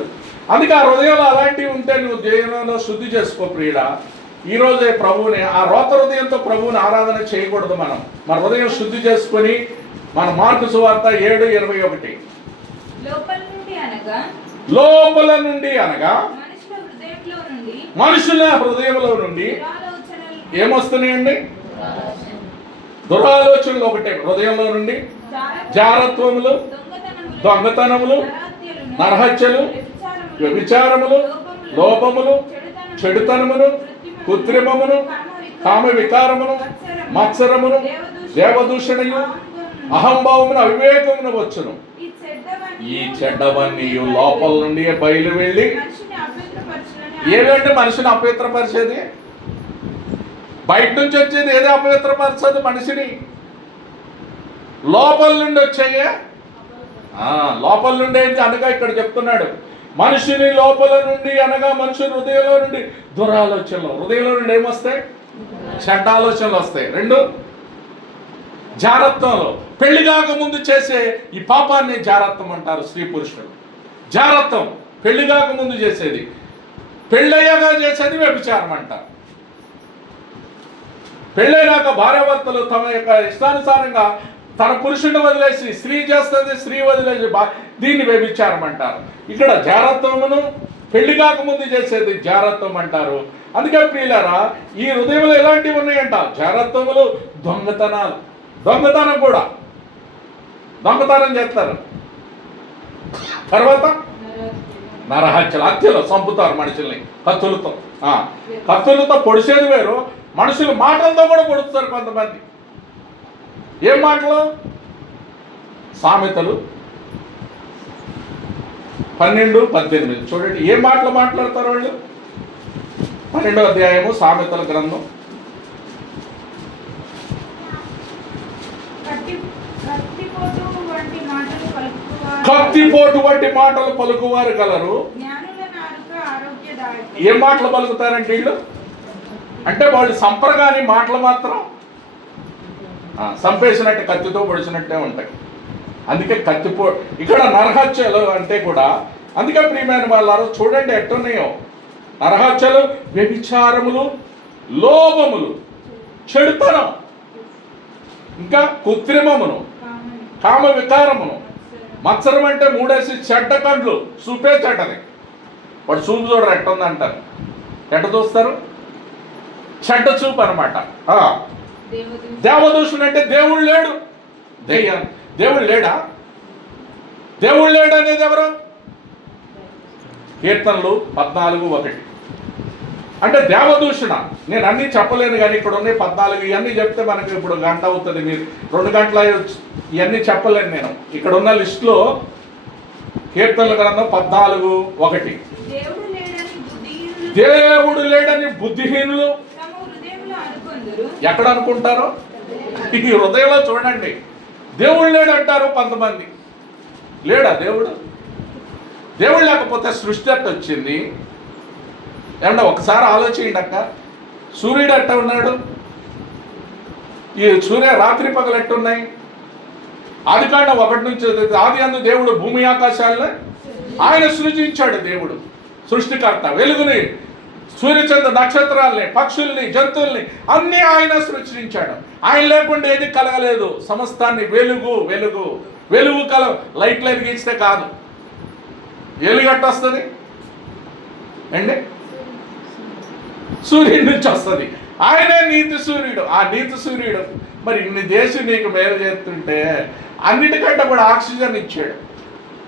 అందుకే ఆ హృదయంలో అలాంటివి ఉంటే నువ్వు జీవనంలో శుద్ధి చేసుకో ప్రియుడా. ఈరోజే ప్రభువుని, ఆ రోత హృదయంతో ప్రభువుని ఆరాధన చేయకూడదు. మన హృదయం శుద్ధి చేసుకొని మన మార్కు సువార్త 7:21 లోపల నుండి అనగా మనుషుల హృదయంలో నుండి ఏమొస్తున్నాయండి? దురాలోచనలు ఒకటే. హృదయంలో నుండి జారత్వములు, దొంగతనములు, నరహత్యలు, వ్యభిచారములు, లోపములు, చెడుతనములు, కృత్రిమమును, కామ వికారమును, మత్సరమును, దేవదూషణయు, అహంభావమును, అవివేకమును వచ్చును. ఈ చెడ్డవన్నీ లోపల నుండి బయలు వెళ్ళి ఏదంటే మనిషిని అపవిత్రపరిచేది. బయట నుంచి వచ్చేది ఏదో అపవిత్రపరచదు మనిషిని. లోపల నుండి వచ్చాయే, లోపల నుండి ఏంటి అనగా ఇక్కడ చెప్తున్నాడు. మనిషిని లోపల నుండి అనగా మనిషి హృదయంలో నుండి దురాలోచనలు. హృదయంలో నుండి ఏమొస్తాయి? చెడ్డ ఆలోచనలు వస్తాయి. 2 జారత్వంలో. పెళ్లి కాకముందు చేసే ఈ పాపాన్ని జారత్వం అంటారు స్త్రీ పురుషులు. జారత్వం పెళ్లి కాకముందు చేసేది, పెళ్ళయ్యాక చేసేది వ్యభిచారం అంటారు. పెళ్ళైనాక భార్యాభర్తలు తమ యొక్క ఇష్టానుసారంగా తన పురుషుడిని వదిలేసి స్త్రీ చేస్తుంది, స్త్రీ వదిలేసి దీన్ని వ్యభిచారం అంటారు. ఇక్కడ జారత్వమును పెళ్లి కాకముందు చేసేది జారత్వం అంటారు. అందుకే ప్రియులారా, ఈ హృదయంలో ఎలాంటివి ఉన్నాయంట? జారత్వములు, దొంగతనాలు. దొంగతనం కూడా దొంగతనం చేస్తారు. తర్వాత నరహత్యలు, హత్యలు, చంపుతారు మనుషుల్ని కత్తులతో. కత్తులతో పొడిచేది వేరు, మనుషులు మాటలతో కూడా పొడుస్తారు కొంతమంది. ఏం మాటలు? సామెతలు 12-18 చూడండి, ఏం మాటలు మాట్లాడతారు వాళ్ళు. 12వ అధ్యాయము సామెతల గ్రంథం. కత్తిపోటు వంటి మాటలు పలుకువారు కలరు. ఏం మాటలు పలుకుతారంటే వీళ్ళు? అంటే వాళ్ళు సంప్రగాని మాటలు మాత్రం సంపేసినట్టు కత్తితో పొడిచినట్టే ఉంటాయి. అందుకే ఇక్కడ నరహత్యలు అంటే కూడా, అందుకే ప్రియమైన వాళ్ళారు చూడండి ఎట్టున్నాయో. నరహత్యలు, వ్యభిచారములు, లోభములు, చెడుతనం, ఇంకా కృత్రిమమును, కామ వికారమును, మత్సరం అంటే మూడేసి చెడ్డ కండ్లు, చూపే చెడ్డది. వాడు చూపు చూడరు ఎట్టుంది అంటారు. ఎట్ట చూస్తారు? చెడ్డ చూపు అనమాట. దేవదూషణ అంటే దేవుడు లేడు, దేవుడు లేడా? దేవుడు లేడు అనేది ఎవరు? కీర్తనలు 14:1. అంటే దేవదూషణ. నేను అన్నీ చెప్పలేను కానీ ఇక్కడ ఉన్నాయి 14. ఇవన్నీ చెప్తే మనకి ఇప్పుడు గంట అవుతుంది, మీరు 2 గంటల ఇవన్నీ చెప్పలేను నేను. ఇక్కడ ఉన్న లిస్టులో కీర్తనల గ్రంథం 14:1. దేవుడు లేడని బుద్ధిహీనులు ఎక్కడ అనుకుంటారో? ఈ హృదయంలో చూడండి. దేవుడు లేడంటారు కొంతమంది. లేడా దేవుడు? దేవుడు లేకపోతే సృష్టి అట్ట వచ్చింది? ఏమన్నా ఒకసారి ఆలోచించండి అక్క. సూర్యుడు అట్ట ఉన్నాడు, ఈ సూర్య రాత్రి పగలు ఎట్టున్నాయి? ఆదికాండం 1 నుంచి ఆది అందు దేవుడు భూమి ఆకాశాలను ఆయన సృజించాడు. దేవుడు సృష్టికర్త. వెలుగుని, సూర్యచంద్ర నక్షత్రాల్ని, పక్షుల్ని, జంతువుల్ని అన్నీ ఆయన సృష్టించాడు. ఆయన లేకుండా ఏది కలగలేదు. సమస్తాన్ని వెలుగు వెలుగు వెలుగు లైట్లు వెలిగిస్తే కాదు, ఎలుగట్ట వస్తుంది అండి, సూర్యుడి నుంచి వస్తుంది. ఆయనే నీతి సూర్యుడు. ఆ నీతి సూర్యుడు మరి ఇన్ని దేశం నీకు మేలు చేస్తుంటే అన్నిటికంటే కూడా ఆక్సిజన్ ఇచ్చాడు.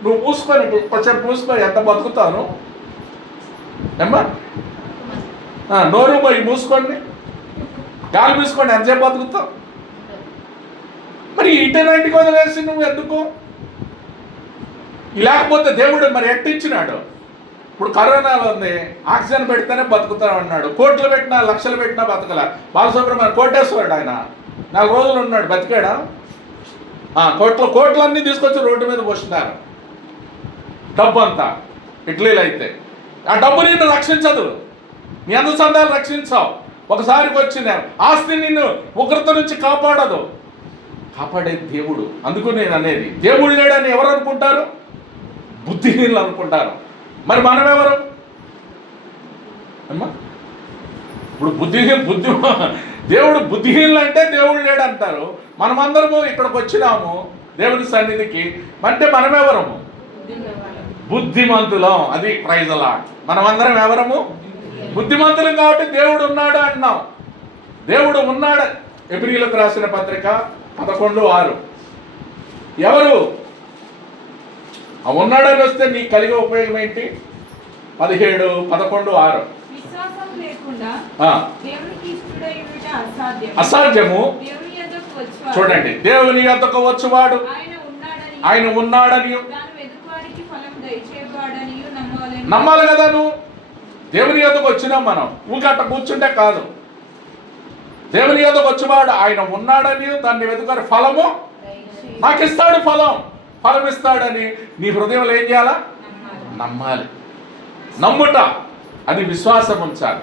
నువ్వు పూసుకొని కొంచెం పూసుకొని ఎంత బతుకుతాను ఏమ్మా? నోరు పోయి మూసుకోండి, గాలి మూసుకోండి, ఎంతసేపు బతుకుతావు? మరి ఇంటర్నెట్కి వదిలేసి నువ్వు ఎందుకు? లేకపోతే దేవుడు మరి ఎట్టించినాడు? ఇప్పుడు కరోనాలో ఉంది, ఆక్సిజన్ పెడితేనే బతుకుతాం అన్నాడు. కోట్లు పెట్టినా, లక్షలు పెట్టినా బతకలే. బాలసుబ్రహ్మణ్యం కోటేశ్వరుడు, ఆయన 4 రోజులు ఉన్నాడు, బతికాడా? కోట్లన్నీ తీసుకొచ్చి రోడ్డు మీద పోస్తున్నారు. డబ్బు అంతా ఇడ్లీలు అయితే ఆ డబ్బు నిన్ను రక్షించదు. నీ అందసందాలు రక్షించావు. ఒకసారికి వచ్చిన ఆస్తి నిన్ను ఉగ్రత నుంచి కాపాడదు. కాపాడే దేవుడు. అందుకు నేను అనేది, దేవుడు లేడని ఎవరు అనుకుంటారు? బుద్ధిహీనులు అనుకుంటారు. మరి మనం ఎవరు అమ్మా? ఇప్పుడు దేవుడు బుద్ధిహీనులు అంటే దేవుడు లేడు అంటారు. మనమందరము ఇక్కడికి వచ్చినాము దేవుని సన్నిధికి అంటే మనమెవరము? బుద్ధిమంతులం. అది ప్రైజ్ అలాట్. మనమందరం ఎవరము? బుద్ధిమంతులం. కాబట్టి దేవుడు ఉన్నాడు అంటున్నాం. దేవుడు ఉన్నాడు. ఎబ్రీయులకు రాసిన పత్రిక 11:6. ఎవరు ఉన్నాడని వస్తే నీకు కలిగే ఉపయోగం ఏంటి? 17:11:6. అసాధ్యము. చూడండి, దేవుని యొద్దకు వచ్చువాడు ఆయన ఉన్నాడని నమ్మాలి కదా. నువ్వు దేవుని యొద్దకు వచ్చినాం మనం, ఊగట్ట కూర్చుంటే కాదు. దేవుని యొద్దకు వచ్చేవాడు ఆయన ఉన్నాడని, దాన్ని వెతుకారు, ఫలము నాకు ఇస్తాడు, ఫలం ఇస్తాడని నీ హృదయంలో ఏం చేయాలా? నమ్మాలి. నమ్ముట, అది విశ్వాసం ఉంచాలి.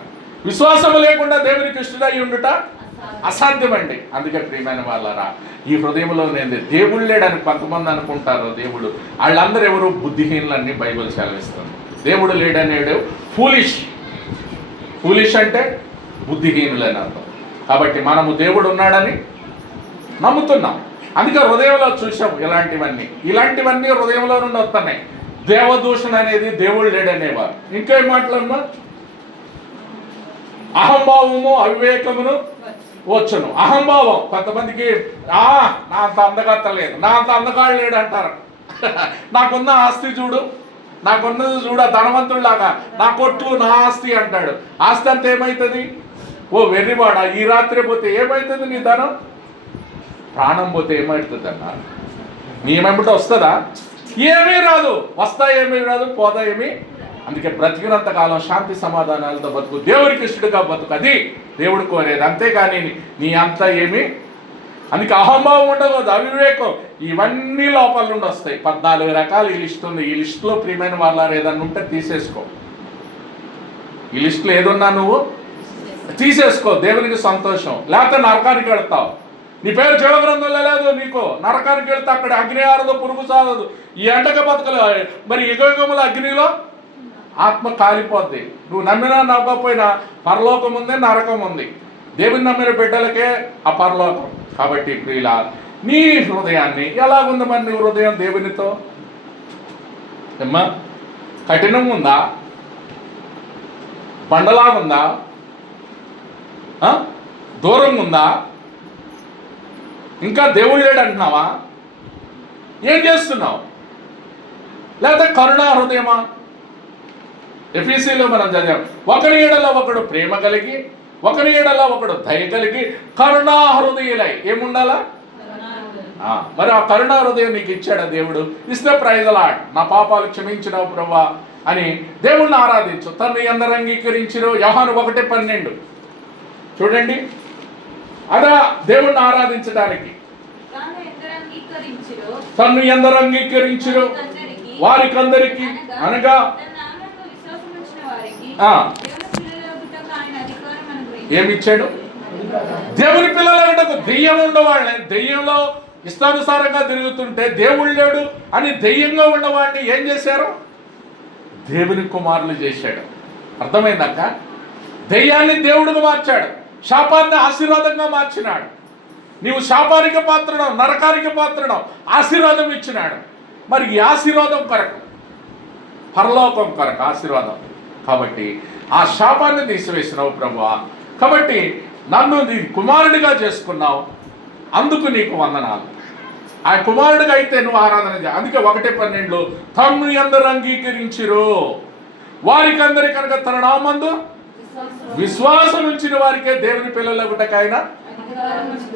విశ్వాసం లేకుండా దేవునికి ఇష్టడై ఉండుట అసాధ్యమండి. అందుకే ప్రియమైన వాళ్ళరా, ఈ హృదయంలో నేను దేవుడు లేడని కొంతమంది అనుకుంటారు. దేవుడు వాళ్ళందరూ ఎవరు? బుద్ధిహీనులన్నీ బైబిల్ సెలవిస్తుంది. దేవుడు లేడనేడు ఫూలిష్ అంటే బుద్ధిహీనులని అర్థం. కాబట్టి మనము దేవుడు ఉన్నాడని నమ్ముతున్నాం. అందుకే హృదయంలో చూసాం ఇలాంటివన్నీ హృదయంలో నుండి వస్తున్నాయి. దేవదూషణ అనేది దేవుడు లేడనేవారు. ఇంకేం మాట్లాడమ్మా? అహంభావము అవివేకమును వచ్చును. అహంభావం కొంతమందికి, నా అంత అందగత్త లేదు, నా అంత అందగాడు లేడు అంటారు. నాకున్న ఆస్తి చూడు, నాకున్నది చూడ, ధనవంతుడిలాగా నా కొట్టు నా ఆస్తి అంటాడు. ఆస్తి అంతా ఏమవుతుంది? ఓ వెర్రివాడ, ఈ రాత్రి పోతే ఏమవుతుంది నీ ధనం? ప్రాణం పోతే ఏమవుతుంది అన్నారు. నీ ఏమేమిటో వస్తుందా? ఏమీ రాదు. వస్తా ఏమీ రాదు, పోదా ఏమీ. అందుకే బ్రతికినంత కాలం శాంతి సమాధానాలతో బతుకు, దేవుడికి ఇష్టడుగా బతుకు. అది దేవుడు కోరేది. అంతేగాని నీ అంతా ఏమి. అందుకే అహంభావం ఉండకూడదు, అవివేకం, ఇవన్నీ లోపల నుండి వస్తాయి. 14 రకాలు ఈ లిస్ట్ ఉంది. ఈ లిస్టులో ప్రియమైన వాళ్ళ ఏదన్నా ఉంటే తీసేసుకో. ఈ లిస్టులో ఏదున్నా నువ్వు తీసేసుకో, దేవునికి సంతోషం. లేకపోతే నరకానికి వెళ్తావు. నీ పేరు జీవగ్రంథంలో లేదు, నీకు నరకానికి వెళ్తే అక్కడ అగ్ని ఆరదు, పురుగు సారదు, ఈ ఎండక బతకలు. మరి యుగయుగముల అగ్నిలో ఆత్మ కాలిపోద్ది. నువ్వు నమ్మినా నమ్మకపోయినా పరలోకం ఉంది, నరకం ఉంది. దేవుని నమ్మిన బిడ్డలకే ఆ పరలోకం. కాబట్టి ప్రియుల, నీ హృదయాన్ని ఎలాగుంది? మరి నీ హృదయం దేవునితో ఏమ్మా కఠినం ఉందా? బండలాగుందా? దూరంగా ఉందా? ఇంకా దేవుడు లేడు అంటున్నావా? ఏం చేస్తున్నావు? లేకపోతే కరుణా హృదయమా? ఎఫీసీలో మనం చదివాం, ఒకరి ఎడల ఒకడు ప్రేమ కలిగి, ఒకరి ఎడల ఒకడు దయ కలిగి, కరుణా హృదయులై. ఏముండాలా? మరి ఆ కరుణా హృదయం నీకు ఇచ్చాడా దేవుడు? ఇస్తే ప్రైజ్ లార్డ్, నా పాపాలు క్షమించినావు ప్రభువా అని దేవుణ్ణి ఆరాధించు. తను ఎందరు అంగీకరించిరో, యోహాను 1:12 చూడండి. అదా దేవుణ్ణి ఆరాధించడానికి. తను ఎందరు అంగీకరించిరో వారికందరికి, అనగా ఏమిచ్చాడు? దేవుని పిల్లలకు. దెయ్యం ఉండవాళ్ళని, దెయ్యంలో ఇష్టానుసారంగా తిరుగుతుంటే దేవుడు లేడు అని దెయ్యంగా ఉన్నవాడిని ఏం చేశారు? దేవుని కుమారులు చేశాడు. అర్థమైందక్క? దెయ్యాన్ని దేవుడిగా మార్చాడు, శాపాన్ని ఆశీర్వాదంగా మార్చినాడు. నీవు శాపానికి పాత్రడం, నరకానికి పాత్రడం, ఆశీర్వాదం ఇచ్చినాడు. మరి ఈ ఆశీర్వాదం కొరకు, పరలోకం కొరకు ఆశీర్వాదం. కాబట్టి ఆ శాపాన్ని తీసివేసినావు ప్రభువా. కాబట్టి నన్ను నీ కుమారుడిగా చేసుకున్నావు, అందుకు నీకు వందనాలు. ఆ కుమారుడిగా అయితే నువ్వు ఆరాధన చేయాలి. అందుకే 1:12 తన్ను ఎందరు అంగీకరించిరో వారికి అందరి కనుక తన నామందు విశ్వాసం ఉంచిన వారికే దేవుని పిల్లలగుటకైన.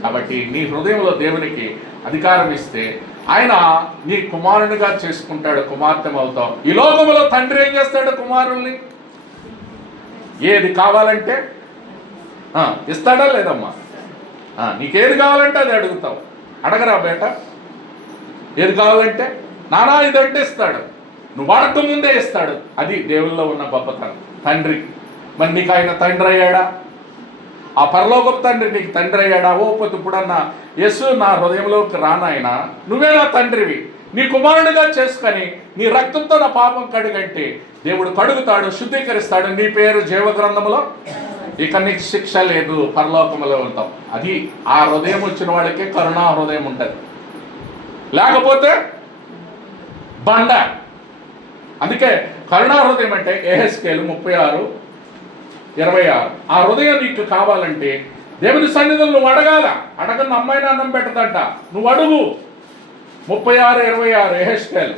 కాబట్టి నీ హృదయంలో దేవునికి అధికారం ఇస్తే ఆయన నీ కుమారునిగా చేసుకుంటాడు, కుమార్తె అవుతావు. ఈ లోకంలో తండ్రి ఏం చేస్తాడు? కుమారుల్ని ఏది కావాలంటే ఇస్తాడా లేదమ్మా? నీకేది కావాలంటే అది అడుగుతావు. అడగరా బేట? ఏది కావాలంటే నానా ఇదంటే ఇస్తాడు. నువ్వు వాడక ముందే ఇస్తాడు. అది దేవుల్లో ఉన్న గొప్పతనం. తండ్రి. మరి నీకు ఆయన తండ్రి అయ్యాడా? ఆ పరలోకపు తండ్రి నీకు తండ్రి అయ్యాడా? ఓ పోతే ఇప్పుడన్నా యేసు నా హృదయంలోకి రానాయన, నువ్వే నా తండ్రివి, నీ కుమారుడిగా చేసుకొని నీ రక్తంతో నా పాపం కడుగంటే దేవుడు కడుగుతాడు, శుద్ధీకరిస్తాడు. నీ పేరు జీవగ్రంథంలో, ఇక నీకు శిక్ష లేదు, పరలోకంలో ఉంటాం. అది ఆ హృదయం వచ్చిన వాడికే కరుణా హృదయం ఉంటుంది. లేకపోతే బండ. అందుకే కరుణా హృదయం అంటే యెహెజ్కేలు 36:26. ఆ హృదయం నీకు కావాలంటే దేవుని సన్నిధిలో నువ్వు అడగాల. అడగని అమ్మాయిని అన్నం పెట్టదంట, నువ్వు అడుగు. 36:26 యెహెజ్కేలు.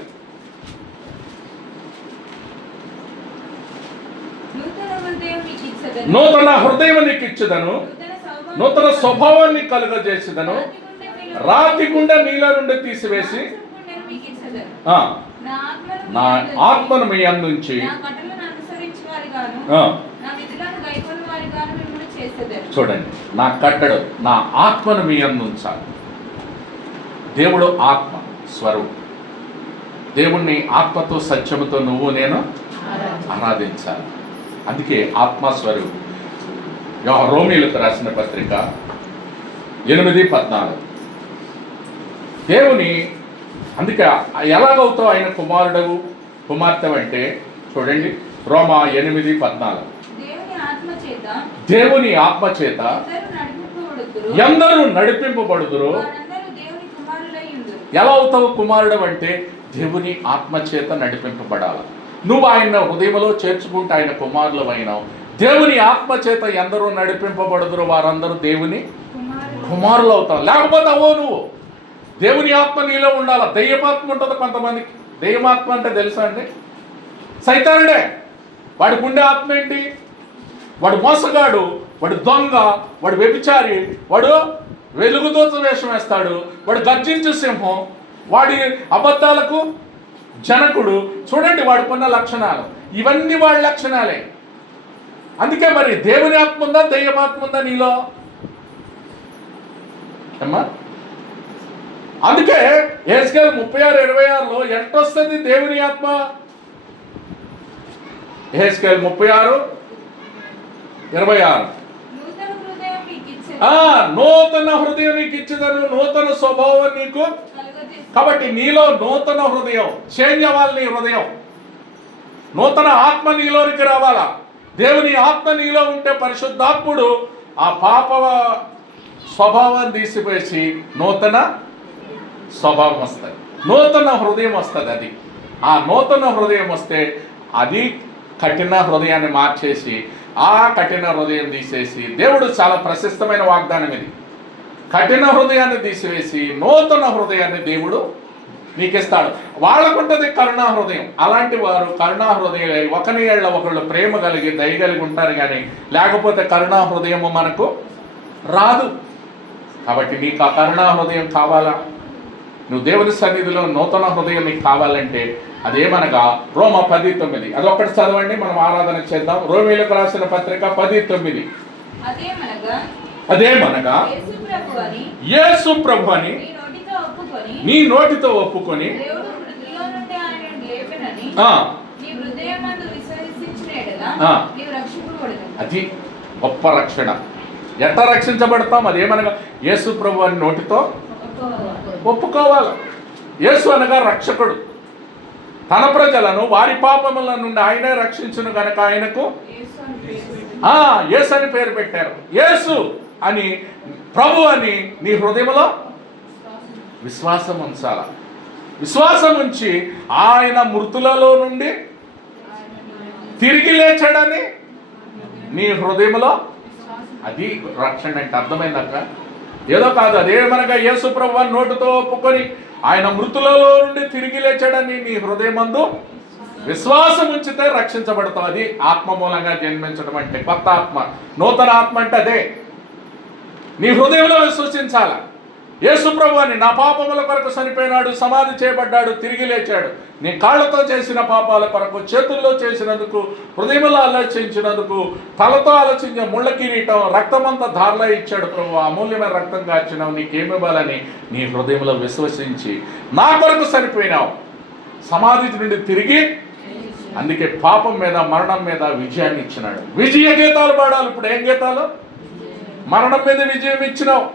నూతన హృదయం నీకు ఇచ్చదను, నూతన స్వభావాన్ని కలుగజేసేదను, రాతి గుండె నీళ్ళ నుండి తీసివేసి నా ఆత్మను మీ అందుంచి. చూడండి, నా కట్టడు, నా ఆత్మను మీ అందుంచాలి. దేవుడు ఆత్మ స్వరూపం. దేవుణ్ణి ఆత్మతో సత్యముతో నువ్వు నేను ఆరాధించాలి. అందుకే ఆత్మస్వరూపం. రోమీలకు రాసిన పత్రిక 8:14. దేవుని అందుకే ఎలాగవుతావు ఆయన కుమారుడు కుమార్తె అంటే చూడండి, రోమా 8:14. దేవుని ఆత్మ చేత ఎందరూ నడిపింపబడుదురు. ఎలా అవుతావు కుమారుడు అంటే దేవుని ఆత్మ చేత నడిపింపబడాలి. నువ్వు ఆయన హృదయంలో చేర్చుకుంటే ఆయన కుమారులు అయినావు. దేవుని ఆత్మ చేత ఎందరూ నడిపింపబడుదురు వారందరూ దేవుని కుమారులు అవుతావు. లేకపోతే అవో నువ్వు. దేవుని ఆత్మ నీలో ఉండాలి. దెయ్యమాత్మ ఉంటుంది కొంతమందికి. దెయ్యమాత్మ అంటే తెలుసా అండి? సైతానుడే. వాడికి ఉండే ఆత్మ ఏంటి? వాడు మోసగాడు, వాడు దొంగ, వాడు వ్యభిచారి, వాడు వెలుగుదూత వేషం వేస్తాడు, వాడు గర్జించు సింహం, వాడి అబద్ధాలకు జనకుడు. చూడండి వాడుకున్న లక్షణాలు, ఇవన్నీ వాడి లక్షణాలే. అందుకే మరి దేవుని ఆత్మ ఉందా దెయ్యమాత్మ ఉందా నీలో? అమ్మా, అందుకే యెహెజ్కేలు 36:26లో ఎట్టొస్తుంది దేవుని ఆత్మ? యెహెజ్కేలు 36:26 నూతన హృదయం నీకు ఇచ్చిదను, నూతన స్వభావం నీకు. కాబట్టి నీలో నూతన హృదయం చేంజ్ అవ్వాలి. నీ హృదయం నూతన ఆత్మ నీలోనికి రావాలా. దేవుని ఆత్మ నీలో ఉంటే పరిశుద్ధాత్ముడు ఆ పాప స్వభావాన్ని తీసివేసి నూతన స్వభావం వస్తుంది, నూతన హృదయం వస్తుంది. అది ఆ నూతన హృదయం వస్తే అది కఠిన హృదయాన్ని మార్చేసి ఆ కఠిన హృదయం తీసేసి, దేవుడు చాలా ప్రశస్తమైన వాగ్దానం ఇది, కఠిన హృదయాన్ని తీసివేసి నూతన హృదయాన్ని దేవుడు నీకిస్తాడు. వాళ్ళకుంటుంది కరుణా హృదయం. అలాంటి వారు కరుణా హృదయం ఒకరి ఏళ్ళ ఒకళ్ళు ప్రేమ కలిగి దయ కలిగి ఉంటారు, కానీ లేకపోతే కరుణా హృదయము మనకు రాదు. కాబట్టి నీకు ఆ కరుణా హృదయం కావాలా? నువ్వు దేవుని సన్నిధిలో నూతన హృదయం నీకు కావాలంటే అదేమనగా రోమా 10:9 అదొక్కటి చదవండి, మనం ఆరాధన చేద్దాం. రోమీయులకు రాసిన పత్రిక 10:9. అదేమనగా యేసు ప్రభు అని నీ నోటితో ఒప్పుకొని అది గొప్ప రక్షణ. ఎట్లా రక్షించబడతాం? అదేమనగా యేసు ప్రభు అని నోటితో ఒప్పుకోవాలి. యేసు అనగా రక్షకుడు. తన ప్రజలను వారి పాపముల నుండి ఆయనే రక్షించును కనుక ఆయనకు యేసు అని పేరు పెట్టారు. యేసు అని, ప్రభు అని నీ హృదయంలో విశ్వాసం ఉంచాల. విశ్వాసం ఉంచి ఆయన మృతులలో నుండి తిరిగి లేచాడని నీ హృదయంలో, అది రక్షణ అంటే. అర్థమైందక్క? ఏదో కాదు. అదేమనగా యేసు ప్రభు అని నోటితో ఒప్పుకొని ఆయన మృతులలో నుండి తిరిగి లేచాడని నీ హృదయమందు విశ్వాసం ఉంచితే రక్షించబడతావు. అది ఆత్మ మూలంగా జన్మించడం అంటే. కొత్త ఆత్మ, నూతన ఆత్మ అంటే అదే. నీ హృదయంలో విశ్వసించాల. యేసు ప్రభు అని నా పాపముల కొరకు చనిపోయినాడు, సమాధి చేయబడ్డాడు, తిరిగి లేచాడు. నీ కాళ్ళతో చేసిన పాపాల కొరకు, చేతుల్లో చేసినందుకు, హృదయంలో ఆలోచించినందుకు, తలతో ఆలోచించే ముళ్ళ కిరీటం, రక్తమంతా ధారలో ఇచ్చాడు ప్రభు. అమూల్యమైన రక్తం కార్చినావు, నీకేమివ్వాలని నీ హృదయంలో విశ్వసించి నా కొరకు చనిపోయినావు, సమాధి నుండి తిరిగి, అందుకే పాపం మీద మరణం మీద విజయాన్ని ఇచ్చినాడు. విజయ గీతాలు పాడాలి. ఇప్పుడు ఏం గీతాలు? మరణం మీద విజయం ఇచ్చినావు.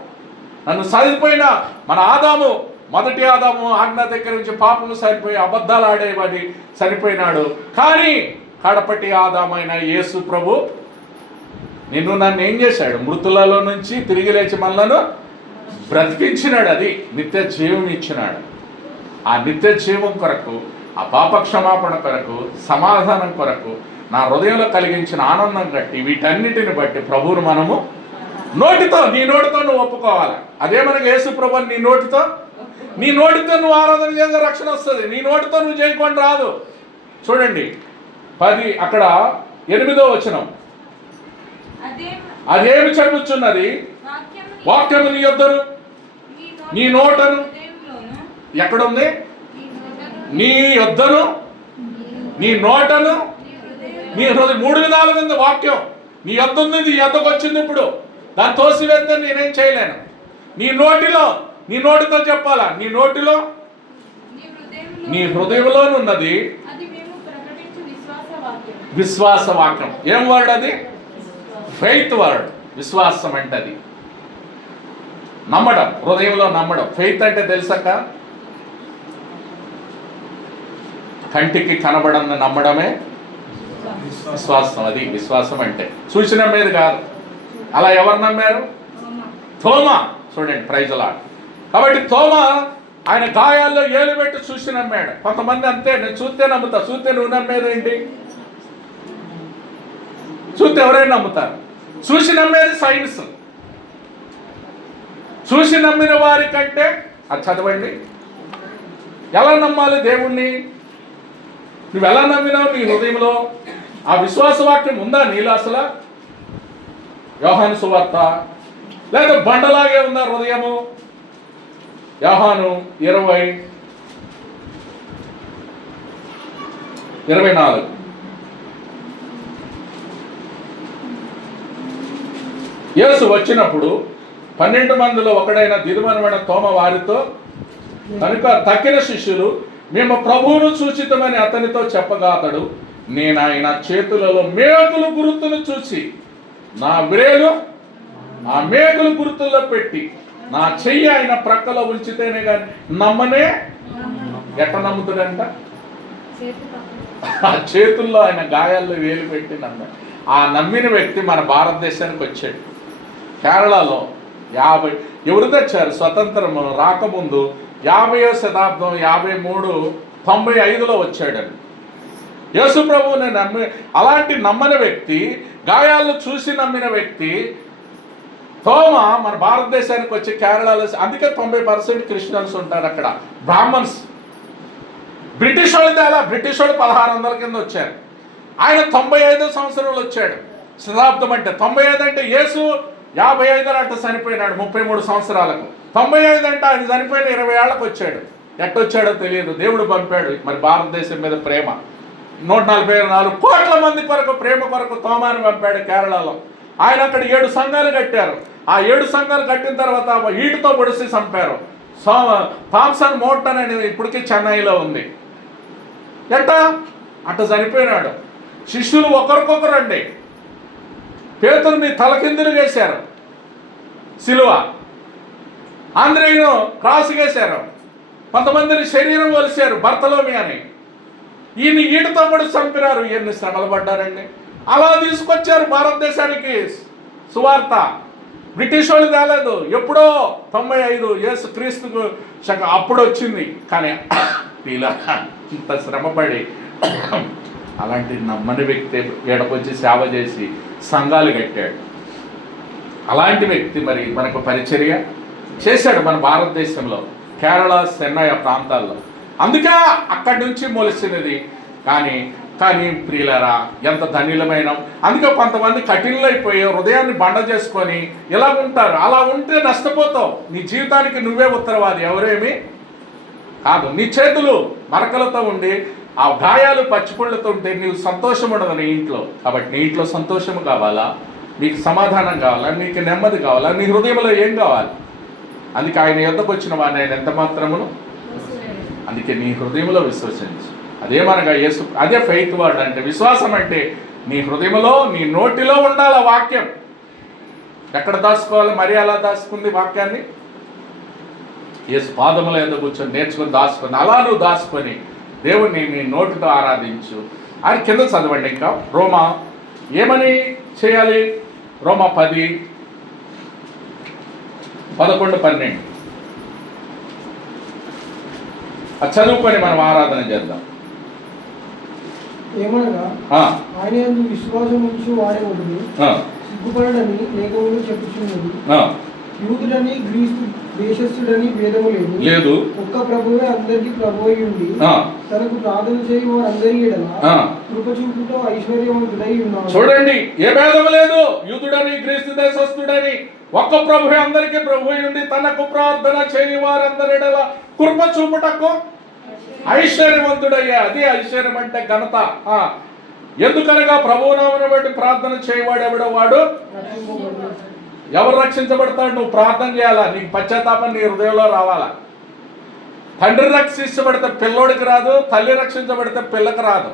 నన్ను చనిపోయిన మన ఆదాము, మొదటి ఆదాము ఆజ్ఞ దగ్గర నుంచి పాపము సరిపోయి అబద్ధాలు ఆడేవాడి చనిపోయినాడు. కానీ కడపటి ఆదామైన యేసు ప్రభు నన్ను ఏం చేశాడు? మృతులలో నుంచి తిరిగి లేచి మనలను బ్రతికించినాడు. అది నిత్య జీవం ఇచ్చినాడు. ఆ నిత్య జీవం కొరకు, ఆ పాప క్షమాపణ కొరకు, సమాధానం కొరకు నా హృదయంలో కలిగించిన ఆనందం బట్టి, వీటన్నిటిని బట్టి ప్రభువును మనము నోటితో, నీ నోటితో నువ్వు ఒప్పుకోవాలి. అదేమనగా యేసు ప్రభువుని నీ నోటితో నువ్వు ఆరాధన చేస్తే రక్షణ వస్తుంది. నీ నోటితో నువ్వు చేయకుండా రాదు. చూడండి 10 అక్కడ 8వ వచనం. అదేమి చెప్పుచున్నది? వాక్యము నీ యొద్దను, నీ నోటను. ఎక్కడుంది? నీ యొద్దను, నీ నోటను, నీ హృదయం. 3 విధాలుగా ఉంది వాక్యం. నీ యొద్ద ఉంది, నీ యొద్దకు వచ్చింది. ఇప్పుడు దాన్ని తోసివేస్తే నేనేం చేయలేను. నీ నోటితో చెప్పాలా? నీ నోటిలో, నీ హృదయంలోనున్నది విశ్వాస వాక్యం. ఏం వర్డ్ అది? Faith word. విశ్వాసం అంటే అది. నమ్మడం, హృదయంలో నమ్మడం. ఫెయిత్ అంటే తెలుసక్క, కంటికి కనబడని నమ్మడమే విశ్వాసం. అది విశ్వాసం అంటే చూసిన మీద కాదు. అలా ఎవరు నమ్మారు? తోమా. చూడండి, ప్రైజ్ లార్డ్. కాబట్టి తోమా ఆయన గాయాల్లో ఏలు పెట్టి చూసి నమ్మాడు. కొంతమంది అంతే, నేను చూస్తే నమ్ముతా. చూస్తే నువ్వు నమ్మేదేంటి? చూస్తే ఎవరైనా నమ్ముతారు. చూసి నమ్మేది సైన్స్. చూసి నమ్మిన వారి కంటే, అది చదవండి, ఎలా నమ్మాలి దేవుణ్ణి? నువ్వు ఎలా నమ్మినావు? నీ హృదయంలో ఆ విశ్వాసవాక్యం ఉందా నీలో అసలు? యోహాను సువార్త లేదా బండలాగే ఉందా హృదయము? యోహాను 20:24. యేసు వచ్చినప్పుడు 12 మందిలో ఒకడైన దిదుమనమైన తోమ వారితో, కనుక తక్కిన శిష్యులు మేము ప్రభువును సూచితమని అతనితో చెప్పగా అతడు, నేను ఆయన చేతులలో మేకులు గుర్తును చూసి నా వ్రేలు ఆ మేకులు గుర్తుల్లో పెట్టి నా చెయ్యి ఆయన ప్రక్కలో ఉంచితేనే కానీ నమ్మనే. ఎట్ట నమ్ముతాడంట? ఆ చేతుల్లో ఆయన గాయాల్లో వేలు పెట్టి నమ్మ. ఆ నమ్మిన వ్యక్తి మన భారతదేశానికి వచ్చాడు. కేరళలో ఎవరు తెచ్చారు? స్వతంత్రం రాకముందు 50వ శతాబ్దం 93-95లో వచ్చాడని. యేసు ప్రభువుని నమ్మి, అలాంటి నమ్మని వ్యక్తి, గాయాలను చూసి నమ్మిన వ్యక్తి తోమ మన భారతదేశానికి వచ్చి కేరళలో. అందుకే 90% క్రిస్టియన్స్ ఉంటారు అక్కడ, బ్రాహ్మణ్స్. బ్రిటిష్ వాళ్ళది అలా, బ్రిటిష్ వాళ్ళు 1600 కింద వచ్చారు. ఆయన 95 సంవత్సరంలో వచ్చాడు. శతాబ్దం అంటే 95 అంటే యేసు 55 అంటే చనిపోయినాడు 33 సంవత్సరాలకు. 95 అంటే ఆయన చనిపోయిన 20 ఏళ్ళకు వచ్చాడు. ఎట్టొచ్చాడో తెలియదు, దేవుడు పంపాడు. మరి భారతదేశం మీద ప్రేమ, 144 కోట్ల మంది కొరకు, ప్రేమ కొరకు తోమాని పంపాడు కేరళలో. ఆయన అక్కడ 7 సంఘాలు కట్టారు. ఆ 7 సంఘాలు కట్టిన తర్వాత ఈటుతో పొడిసి చంపారు. థామ్సన్ మోర్టన్ అని ఇప్పటికీ చెన్నైలో ఉంది. ఎట్టా అట్ట చనిపోయినాడు. శిష్యులు ఒకరికొకరు అండి. పేతురుని తలకిందులు వేశారు, సిలువ. ఆంద్రేయును క్రాస్ వేశారు. కొంతమందిని శరీరం వలిశారు, బర్తలోమి అని. ఈయన ఈటతో కూడా చంపినారు. ఎన్ని శ్రమలు పడ్డారండి. అలా తీసుకొచ్చారు భారతదేశానికి సువార్త. బ్రిటిష్ వాళ్ళు తేలేదు. ఎప్పుడో 95 యేసు క్రీస్తుకు అప్పుడు వచ్చింది. కానీ ఇలా ఇంత శ్రమపడి అలాంటి నమ్మని వ్యక్తి ఏడకొచ్చి సేవ చేసి సంఘాలు కట్టాడు. అలాంటి వ్యక్తి మరి మనకు పరిచర్య చేశాడు మన భారతదేశంలో, కేరళ, చెన్నై ప్రాంతాల్లో. అందుకే అక్కడి నుంచి మొలిసినది. కానీ ప్రియులారా, ఎంత ధన్యులమైన. అందుకే కొంతమంది కఠినలైపోయి హృదయాన్ని బండ చేసుకొని ఇలా ఉంటారు. అలా ఉంటే నష్టపోతావు. నీ జీవితానికి నువ్వే ఉత్తరవాది, ఎవరేమి కాదు. నీ చేతులు మరకలతో ఉండి ఆ గాయాలు పచ్చిపళ్ళతో ఉంటే నీవు సంతోషం ఉండదు నీ ఇంట్లో. కాబట్టి నీ ఇంట్లో సంతోషం కావాలా? నీకు సమాధానం కావాలా? నీకు నెమ్మది కావాలా? నీ హృదయంలో ఏం కావాలి? అందుకే ఆయన యొద్దకు వచ్చిన వాడిని ఆయన ఎంత మాత్రమును. అందుకే నీ హృదయంలో విశ్వసించు. అదేమనగా యేసు, అదే ఫెయిత్ వర్డ్ అంటే. విశ్వాసం అంటే నీ హృదయంలో, నీ నోటిలో ఉండాలి ఆ వాక్యం. ఎక్కడ దాచుకోవాలి? మరి అలా దాచుకుంది వాక్యాన్ని యేసు పాదముల యొద్ద కూర్చొని నేర్చుకుని దాచుకొని, అలా నువ్వు దాచుకొని దేవుణ్ణి నీ నోటితో ఆరాధించు. అని కింద చదవండి. ఇంకా రోమా ఏమని చేయాలి? రోమా 10, 11, 12 అది చదువుకొని మనం ఆరాధన చేద్దాం. ఏమనగా ఆయన యందు విశ్వాసం ఉంచు వారే ఒకటి సిగ్గుపడని లేఖములు చెప్పుచున్నది. యూదుడని గ్రీస్తు దేశస్థుడని భేదము లేదు. ఒక్క ప్రభువే అందరికీ ప్రభువై ఉండి తనకు ప్రార్థన చేయి వారందరి ఎడల కృప చూపుతో ఐశ్వర్యవంతుడై ఉన్నాడు. చూడండి, ఏ భేదము లేదు. యూదుడని గ్రీస్తు దేశస్థుడని ఒక్క ప్రభువే అందరికీ ప్రభువై ఉండి తనకు ప్రార్థన చేయి వారందరి ఎడల కృప చూపుటకు ఐశ్వర్యవంతుడయ్యా. అది ఐశ్వర్యం అంటే ఘనత. ఎందుకనగా ప్రభువునామమును బట్టి ప్రార్థన చేయవాడు ఎవడో వాడు. ఎవరు రక్షించబడతాడు? నువ్వు ప్రార్థన చేయాలా. నీకు పశ్చాత్తాపం నీ హృదయంలో రావాలా. తండ్రి రక్షించబడితే పిల్లోడికి రాదు, తల్లి రక్షించబడితే పిల్లకి రాదు.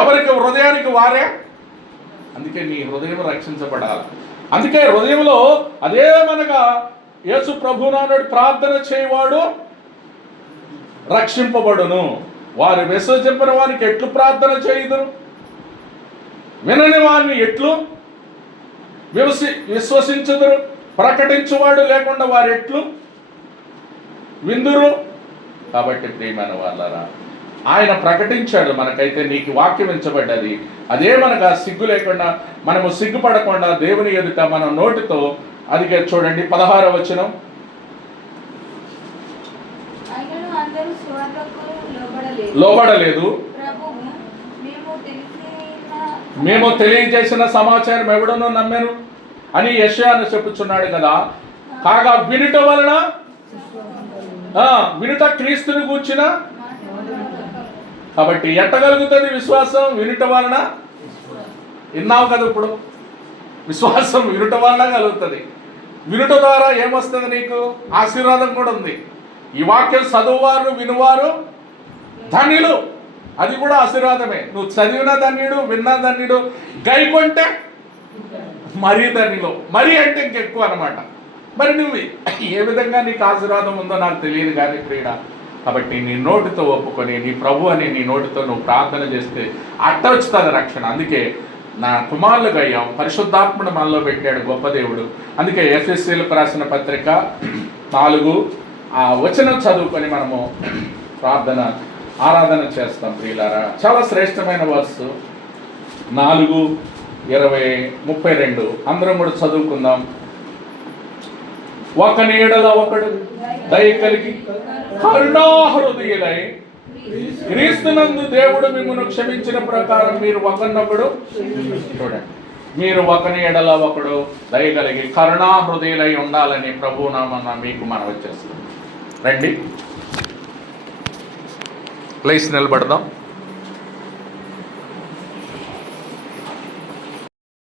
ఎవరికి హృదయానికి వారే. అందుకే నీ హృదయం రక్షించబడాలి. అందుకే హృదయంలో అదే మనగా యేసు ప్రభునానుడు ప్రార్థన చేయవాడు రక్షింపబడును, వారు విశ్వసింపని వారికి ఎట్లు ప్రార్థన చేయుదురు, వినని వారిని ఎట్లు విశ్వసించుదురు, ప్రకటించువాడు లేకుండా వారు ఎట్లు విందురు. కాబట్టి ప్రియమైన వాళ్ళరా, ఆయన ప్రకటించాడు మనకైతే, నీకు వాక్యం ఇచ్చబడ్డది, అదే మనకు ఆ సిగ్గు లేకుండా, మనము సిగ్గుపడకుండా దేవుని ఎదుట మన నోటితో, అది చూడండి 16వ వచనం, లోబడలేదు, మేము తెలియజేసిన సమాచారం ఎవడనో నమ్మాను అని యెషయాను చెప్పుచున్నాడు కదా. కాగా వినుట వలన, వినుట క్రీస్తుని గూర్చిన. కాబట్టి ఎట్టగలుగుతుంది విశ్వాసం? వినుట వలన. విన్నావు కదా, ఇప్పుడు విశ్వాసం వినుట వలన కలుగుతుంది. వినుట ద్వారా ఏమొస్తుంది? నీకు ఆశీర్వాదం కూడా ఉంది. ఈ వాక్యం చదువువారు వినువారు ధన్యులు, అది కూడా ఆశీర్వాదమే. నువ్వు చదివిన ధన్యుడు, విన్న ధన్యుడు, గైకొంటే మరీ ధన్యులు, మరీ అంటే ఇంకెక్కువ అనమాట. మరి నువ్వు ఏ విధంగా నీకు ఆశీర్వాదం ఉందో నాకు తెలియదు కానీ ప్రియుడా, కాబట్టి నీ నోటితో ఒప్పుకొని నీ ప్రభు అని నీ నోటితో నువ్వు ప్రార్థన చేస్తే అట్టొచ్చుతుంది రక్షణ. అందుకే నా కుమారులుగా అయ్యాం, పరిశుద్ధాత్మను మనలో పెట్టాడు గొప్ప దేవుడు. అందుకే ఎఫెసీయులకు రాసిన పత్రిక 4 ఆ వచనం చదువుకొని మనము ఆరాధన చేస్తాం ప్రియులారా. చాలా శ్రేష్టమైన వర్సు 4:20-32 అందరం కూడా చదువుకుందాం. ఒకని ఎడల ఒకడు దయ కలిగి కరుణాహృదయులై క్రీస్తునందు దేవుడు మిమ్మల్ని క్షమించిన ప్రకారం మీరు ఒకరినొకడు, చూడండి, మీరు ఒకని ఎడల ఒకడు దయ కలిగి కరుణాహృదయులై ఉండాలని ప్రభునామమున మీకు మనవి చేస్తున్నాం. రండి, ప్లేస్ నిలబడదాం.